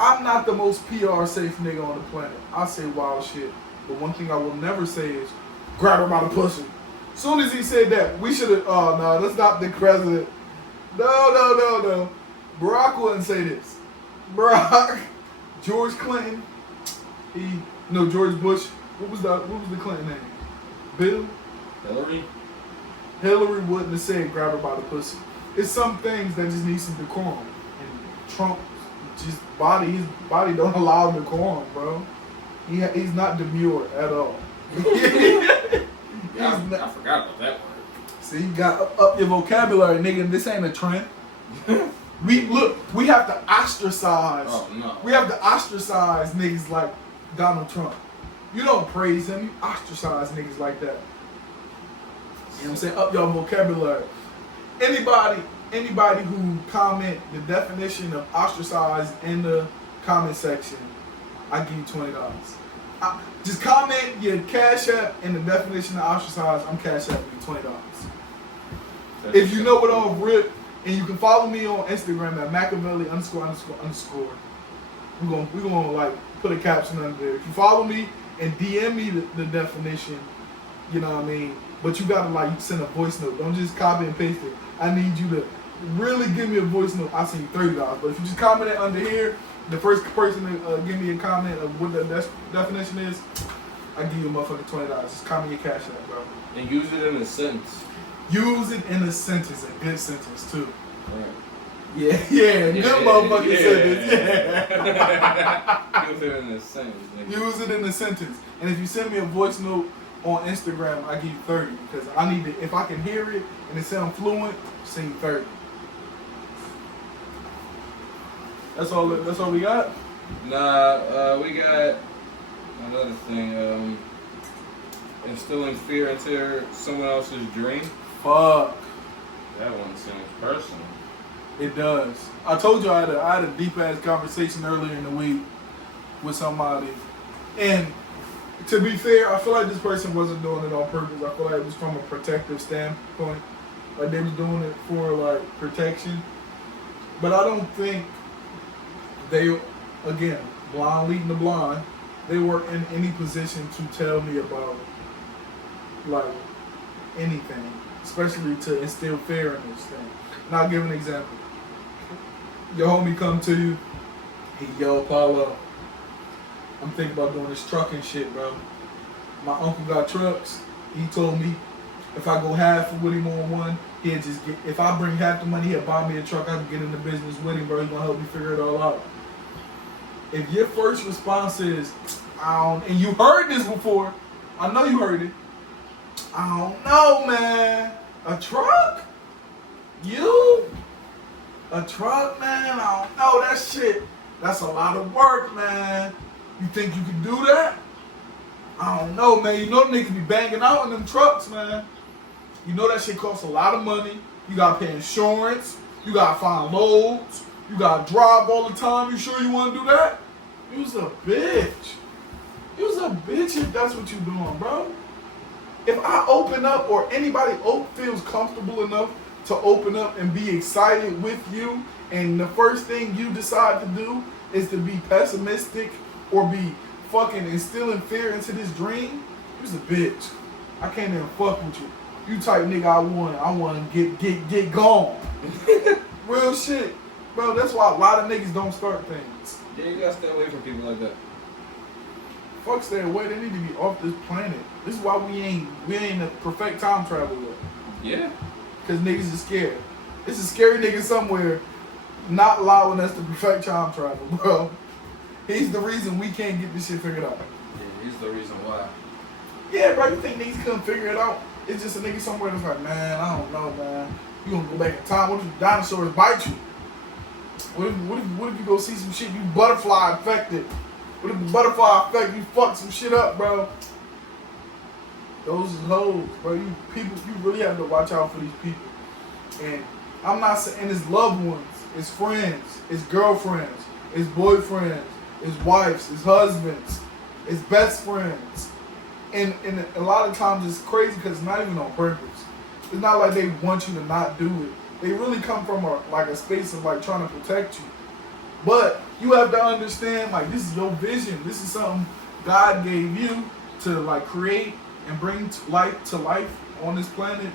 I'm not the most PR safe nigga on the planet. I say wild shit. But one thing I will never say is grab her by the pussy. Soon as he said that, we should have, oh no, that's not the president. No. Barack wouldn't say this. Barack, George Clinton, George Bush. What was the Clinton name? Bill? Hillary wouldn't have said grab her by the pussy. It's some things that just need some decorum. And Trump, his body don't allow decorum, bro. He's not demure at all. I forgot about that word. See, you got up your vocabulary, nigga. This ain't a trend. We have to ostracize. Oh no. We have to ostracize niggas like Donald Trump. You don't praise him, you ostracize niggas like that. You know what I'm saying? Up your vocabulary. Anybody who comment the definition of ostracize in the comment section, I give you $20. Just comment your Cash App and the definition of ostracize. I'm Cash App you $20. If you know what off rip, and you can follow me on Instagram at Machiavelli ____. We're gonna like put a caption under there. If you follow me and DM me the definition, you know what I mean. But you gotta like send a voice note. Don't just copy and paste it. I need you to really give me a voice note. I'll send you $30. But if you just comment it under here, the first person to give me a comment of what the definition is, I give you a motherfucking $20. Just comment your Cash App, bro. And use it in a sentence. Use it in a sentence, a good sentence too. Right. Yeah, good motherfucking sentence. Yeah. Use it in a sentence, nigga. Use it in a sentence. And if you send me a voice note on Instagram, I give you 30 because I need to. If I can hear it and it sound fluent, send you 30. That's all we got. Nah, we got another thing. Instilling fear into someone else's dream. Fuck. That one seems personal. It does. I told you I had a deep ass conversation earlier in the week with somebody, and to be fair, I feel like this person wasn't doing it on purpose. I feel like it was from a protective standpoint. Like they was doing it for like protection. But I don't think they, again, blind leading the blind, they were in any position to tell me about like anything. especially to instill fear in this thing. And I'll give an example. Your homie come to you, he yell, Paulo, I'm thinking about doing this trucking shit, bro. My uncle got trucks. He told me if I go half with him on one, he'll just get, if I bring half the money, he'll buy me a truck, I can get into business with him, bro. He's gonna help me figure it all out. If your first response is, and you heard this before, I know you heard it. I don't know, man. A truck? You? A truck, man? I don't know. That shit, that's a lot of work, man. You think you can do that? I don't know, man. You know niggas be banging out in them trucks, man. You know that shit costs a lot of money. You gotta pay insurance. You gotta find loads. You gotta drive all the time. You sure you wanna do that? You was a bitch. You was a bitch if that's what you doing, bro. If I open up or anybody feels comfortable enough to open up and be excited with you, and the first thing you decide to do is to be pessimistic or be fucking instilling fear into this dream, you's a bitch. I can't even fuck with you. You type nigga I want to get gone. Real shit. Bro, that's why a lot of niggas don't start things. Yeah, you gotta stay away from people like that. Fuck stay away, they need to be off this planet. This is why we ain't a perfect time travel yet. Yeah. Cause niggas is scared. It's a scary nigga somewhere not allowing us to perfect time travel, bro. He's the reason we can't get this shit figured out. Yeah, he's the reason why. Yeah, bro, you think niggas couldn't figure it out? It's just a nigga somewhere that's like, man, I don't know, man. You gonna go back in time? What if the dinosaurs bite you? What if you go see some shit, you butterfly infected? What if the butterfly effect, you fuck some shit up, bro? Those is hoes, bro. You really have to watch out for these people. And I'm not saying it's loved ones, it's friends, it's girlfriends, it's boyfriends, it's wives, it's husbands, it's best friends. And a lot of times it's crazy because it's not even on purpose. It's not like they want you to not do it. They really come from a space of like trying to protect you. But you have to understand, like, this is your vision. This is something God gave you to like create and bring life to life on this planet.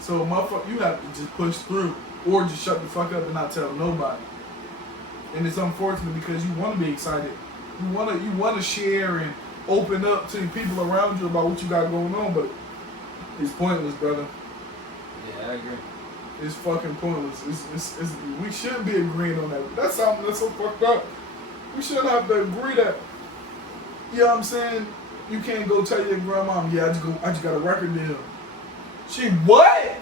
So motherfucker, you have to just push through or just shut the fuck up and not tell nobody. And it's unfortunate because you want to be excited. You want to share and open up to the people around you about what you got going on, but it's pointless, brother. Yeah, I agree. It's fucking pointless. We shouldn't be agreeing on that. That's something that's so fucked up. We shouldn't have to agree that. You know what I'm saying? You can't go tell your grandma, yeah, I just got a record deal. She what?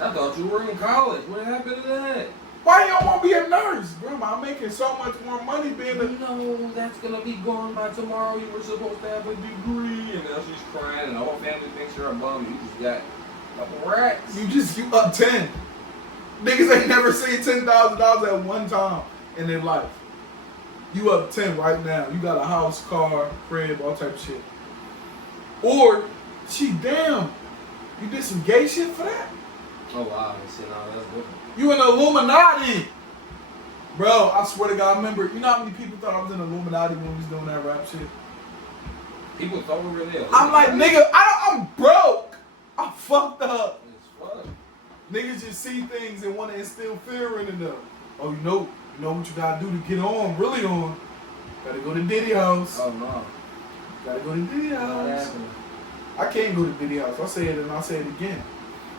I thought you were in college. What happened to that? Why you don't want to be a nurse? Grandma, I'm making so much more money being a... You know, that's going to be gone by tomorrow. You were supposed to have a degree. And now she's crying and the whole family thinks you're a bum. You just got a couple racks. You up 10. Niggas ain't never seen $10,000 at one time in their life. You up 10 right now. You got a house, car, crib, all type of shit. Or, damn, you did some gay shit for that? Oh, wow. See, no, that's good. You in the Illuminati. Bro, I swear to God, I remember, you know how many people thought I was in the Illuminati when we was doing that rap shit? People thought we were there. I'm like, nigga, I'm broke. I'm fucked up. It's fun. Niggas just see things and want to instill fear into them. Oh, you know what you gotta do to get on, really on. Gotta go to Diddy house. Oh, no. Gotta go to Diddy house. I can't go to Diddy house. I'll say it and I'll say it again.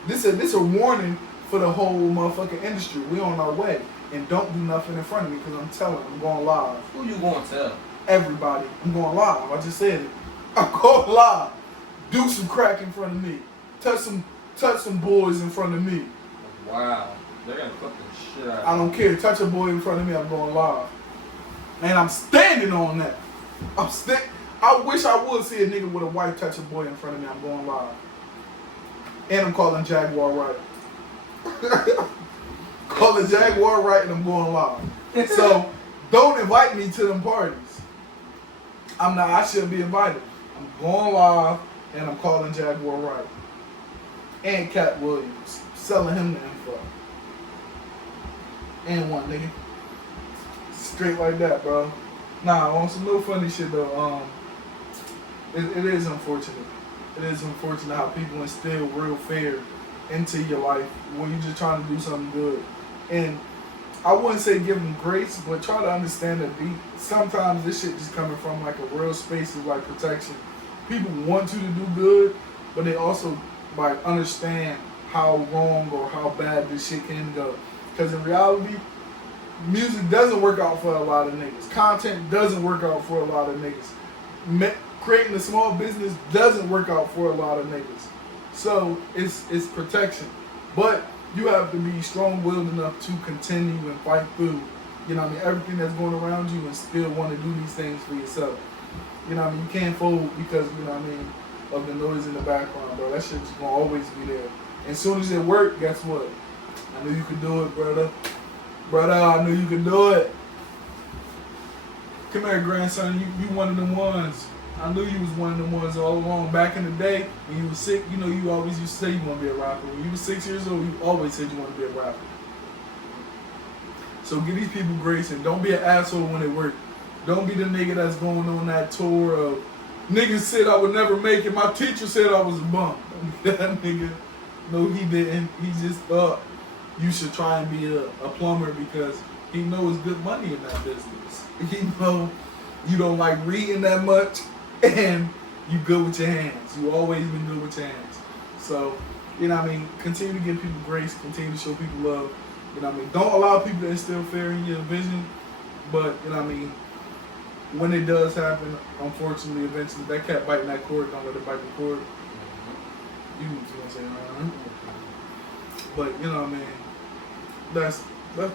This a warning for the whole motherfucking industry. We on our way. And don't do nothing in front of me because I'm telling you, I'm going live. Who you going to tell? Everybody. I'm going live. I just said it. I'm going live. Do some crack in front of me. Touch some boys in front of me. Wow. They're going to cook the shit out of you. I don't care. Touch a boy in front of me, I'm going live. And I'm standing on that. I wish I would see a nigga with a wife touch a boy in front of me, I'm going live. And I'm calling Jaguar right. Calling Jaguar right and I'm going live. So don't invite me to them parties. I shouldn't be invited. I'm going live and I'm calling Jaguar right. And Cat Williams. Selling him the info. And one nigga. Straight like that, bro. Nah, on some little funny shit though. It is unfortunate. It is unfortunate how people instill real fear into your life when you're just trying to do something good. And I wouldn't say give them grace, but try to understand that sometimes this shit just coming from like a real space of like protection. People want you to do good, but they also like understand how wrong or how bad this shit can go. Because in reality, music doesn't work out for a lot of niggas. Content doesn't work out for a lot of niggas. Creating a small business doesn't work out for a lot of niggas. So it's protection. But you have to be strong-willed enough to continue and fight through, you know what I mean, everything that's going around you and still want to do these things for yourself. You know what I mean? You can't fold because, you know what I mean, of the noise in the background, bro. That shit's going to always be there. And as soon as it worked, guess what? I knew you could do it, brother. Brother, I knew you could do it. Come here, grandson. You one of them ones. I knew you was one of them ones all along. Back in the day, when you was sick, you know, you always used to say you want to be a rapper. When you was 6 years old, you always said you want to be a rapper. So give these people grace and don't be an asshole when it work. Don't be the nigga that's going on that tour of, niggas said I would never make it. My teacher said I was a bum. That nigga, no, he didn't. He just thought you should try and be a plumber because he knows good money in that business. He know you don't like reading that much and you good with your hands. You always been good with your hands. So, you know what I mean, continue to give people grace, continue to show people love. You know what I mean? Don't allow people to instill fear in your vision. But, you know what I mean, when it does happen, unfortunately, eventually, that cat biting that cord, don't let it bite the cord. You know what I'm saying, right? But, you know what I mean, that's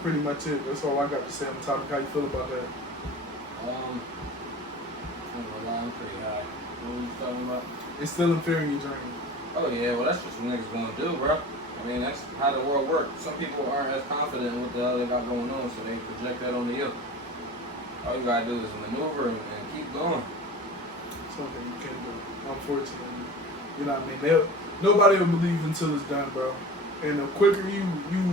pretty much it. That's all I got to say on the topic. How you feel about that? I'm pretty high. What were you talking about? Instilling fear in your journey. Oh yeah, well that's just what niggas gonna do, bro. I mean, that's how the world works. Some people aren't as confident with the hell they got going on, so they project that onto you. All you gotta do is maneuver and keep going. Something you can do, unfortunately. You know what I mean? Nobody will believe until it's done, bro. And the quicker you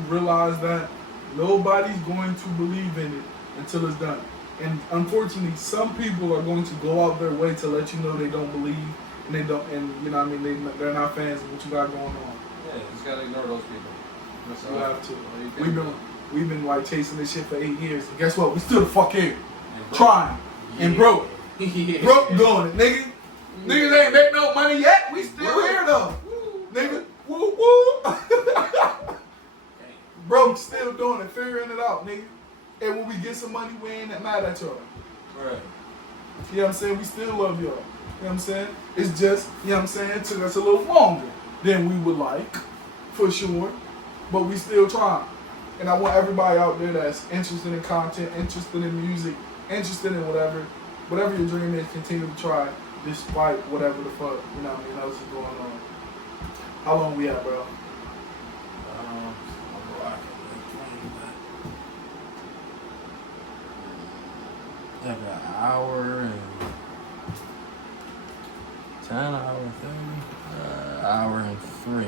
realize that, nobody's going to believe in it until it's done. And unfortunately, some people are going to go out their way to let you know they don't believe, and they don't, and you know what I mean, they're not fans of what you got going on. Yeah, you just gotta ignore those people. That's you have to. We've been like chasing this shit for 8 years, and guess what? We still the fuck here, trying and broke, broke doing it, nigga. Niggas ain't make no money yet. We still here though, nigga. Woo woo. Broke, still doing it, figuring it out, nigga. And when we get some money, we ain't that mad at y'all. Right. You know what I'm saying? We still love y'all. You know what I'm saying? It's just, you know what I'm saying, it took us a little longer than we would like, for sure. But we still trying. And I want everybody out there that's interested in content, interested in music, interested in whatever your dream is, continue to try despite whatever the fuck, you know what I mean, else is going on. How long we at, bro? Like an hour and 10, hour 30, hour and 3.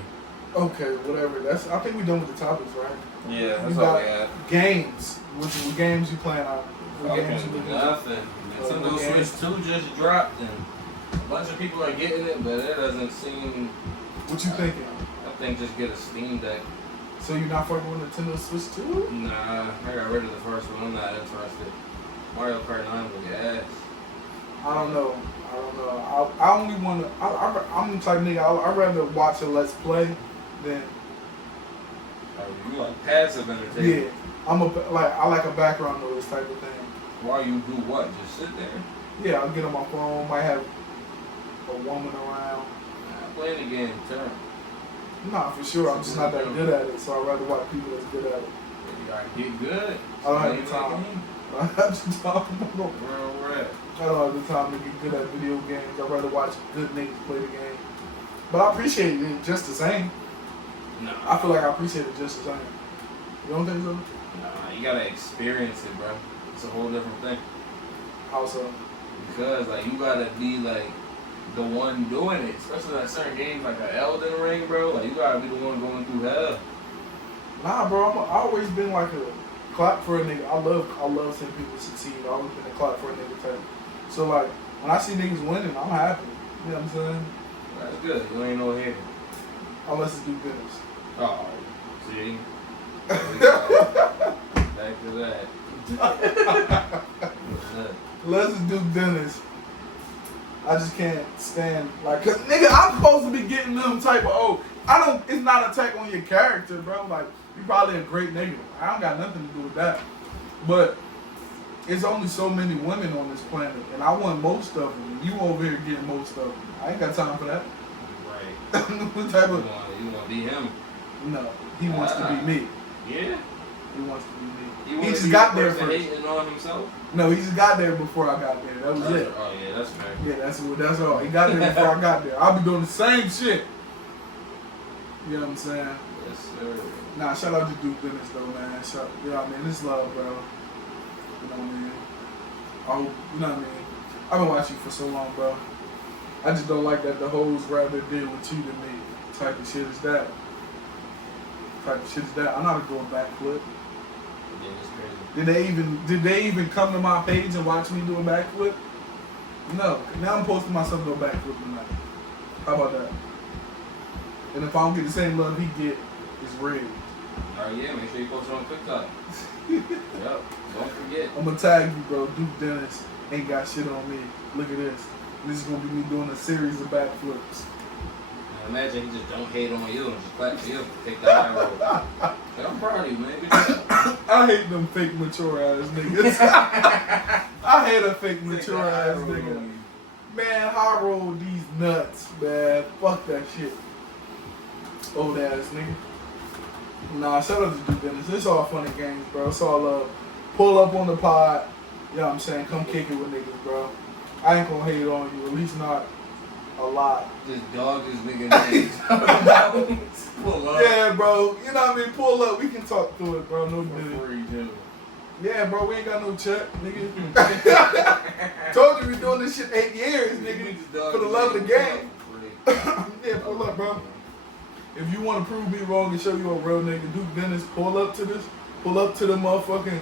Okay, whatever. I think we done with the topics, right? Yeah, that's all we had. Games. What games you playing out? Nothing. Nintendo Switch 2 just dropped and a bunch of people are getting it, but it doesn't seem... What you thinking? I think just get a Steam Deck. So you're not fucking with Nintendo Switch 2? Nah, I got rid of the first one. I'm not interested. Mario Kart 9 was ass. I don't know. I only want to. I'm the type of nigga. I'd rather watch a Let's Play than. Oh, you like passive entertainment? Yeah, I like a background noise type of thing. Why you do what? Just sit there? Yeah, I'll get on my phone. Might have a woman around. Nah, play the game, turn. Nah, for sure. I'm just not that good at it, so I'd rather watch people that's good at it. You gotta get good. I don't have the time. I don't have the time. I don't have the time to get good at video games. I'd rather watch good niggas play the game. But I appreciate it just the same. No. I feel like I appreciate it just the same. You don't think so? Nah, you gotta experience it, bro. It's a whole different thing. How so? Because like you gotta be like the one doing it, especially like certain games like an Elden Ring, bro. Like you gotta be the one going through hell. Nah, bro. I've always been like a clap for a nigga. I love seeing people succeed. I've always been a clap for a nigga type. So like when I see niggas winning, I'm happy. You know what I'm saying? That's good. You ain't no hater. Unless it's do business. Oh, see? Back to that. Let's just do Dennis. I just can't stand, like, cause nigga, I'm supposed to be getting them type of, it's not an attack on your character, bro. Like, you probably a great nigga. I don't got nothing to do with that. But it's only so many women on this planet, and I want most of them. You over here getting most of them. I ain't got time for that. Right. What type of? You want to be him? No, he wants to be me. Yeah. He wants to be me. He just got there first. Hating on himself? No, he just got there before I got there. That was it. Oh yeah, that's fair. Yeah, that's all. He got there before I got there. I'll be doing the same shit. You know what I'm saying? Yes, sir. Nah, shout out to Duke Dennis though, man. You know what I mean? It's love, bro. You know what I mean? I hope, you know what I mean? I've been watching you for so long, bro. I just don't like that the hoes rather deal with you than me. Type of shit is that. I'm not a doing backflip. Yeah, it's crazy. Did they even come to my page and watch me do a backflip? No. Now I'm posting myself do a backflip tonight. How about that? And if I don't get the same love he get, it's rigged. Oh yeah, make sure you post it on TikTok. Yep, don't forget. I'm gonna tag you, bro. Duke Dennis ain't got shit on me. Look at this. This is gonna be me doing a series of backflips. Now imagine he just don't hate on you and just clap for you. Take the high road. Like, I'm proud of you, man. Good job. I hate them fake mature ass niggas. I hate a fake mature ass nigga. Man, high roll these nuts, man. Fuck that shit. Old ass nigga. Nah, shout out to Duke Dennis. It's all fun and games, bro. It's all love. Pull up on the pod. You know what I'm saying? Come kick it with niggas, bro. I ain't gonna hate on you. At least not a lot. Just dog this nigga names. Pull up. Yeah, bro. You know what I mean? Pull up. We can talk through it, bro. No big. Free, too. Yeah, bro. We ain't got no check, nigga. Told you we doing this shit 8 years, nigga. For the love of the game. Yeah, pull up, bro. If you want to prove me wrong and show you a real nigga, Duke Dennis, pull up to this. Pull up to the motherfucking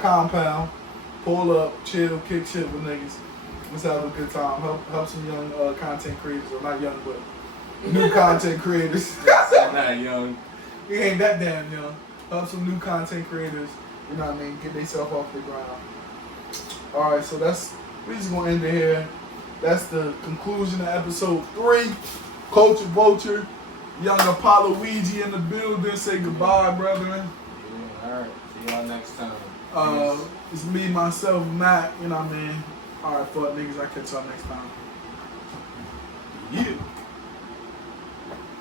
compound. Pull up, chill, kick shit with niggas. Let's have a good time. Help some young content creators, or not young, but new content creators. I'm not young. We ain't that damn young. Help some new content creators. You know what I mean? Get themselves off the ground. All right, so we just gonna end it here. That's the conclusion of episode 3. Culture Vulture. Young Apollo Ouija in the building. Say goodbye, brethren. Yeah, all right. See y'all next time. It's me, myself, Mack. You know what I mean? All right, fuck niggas. I'll catch y'all next time. Yeah.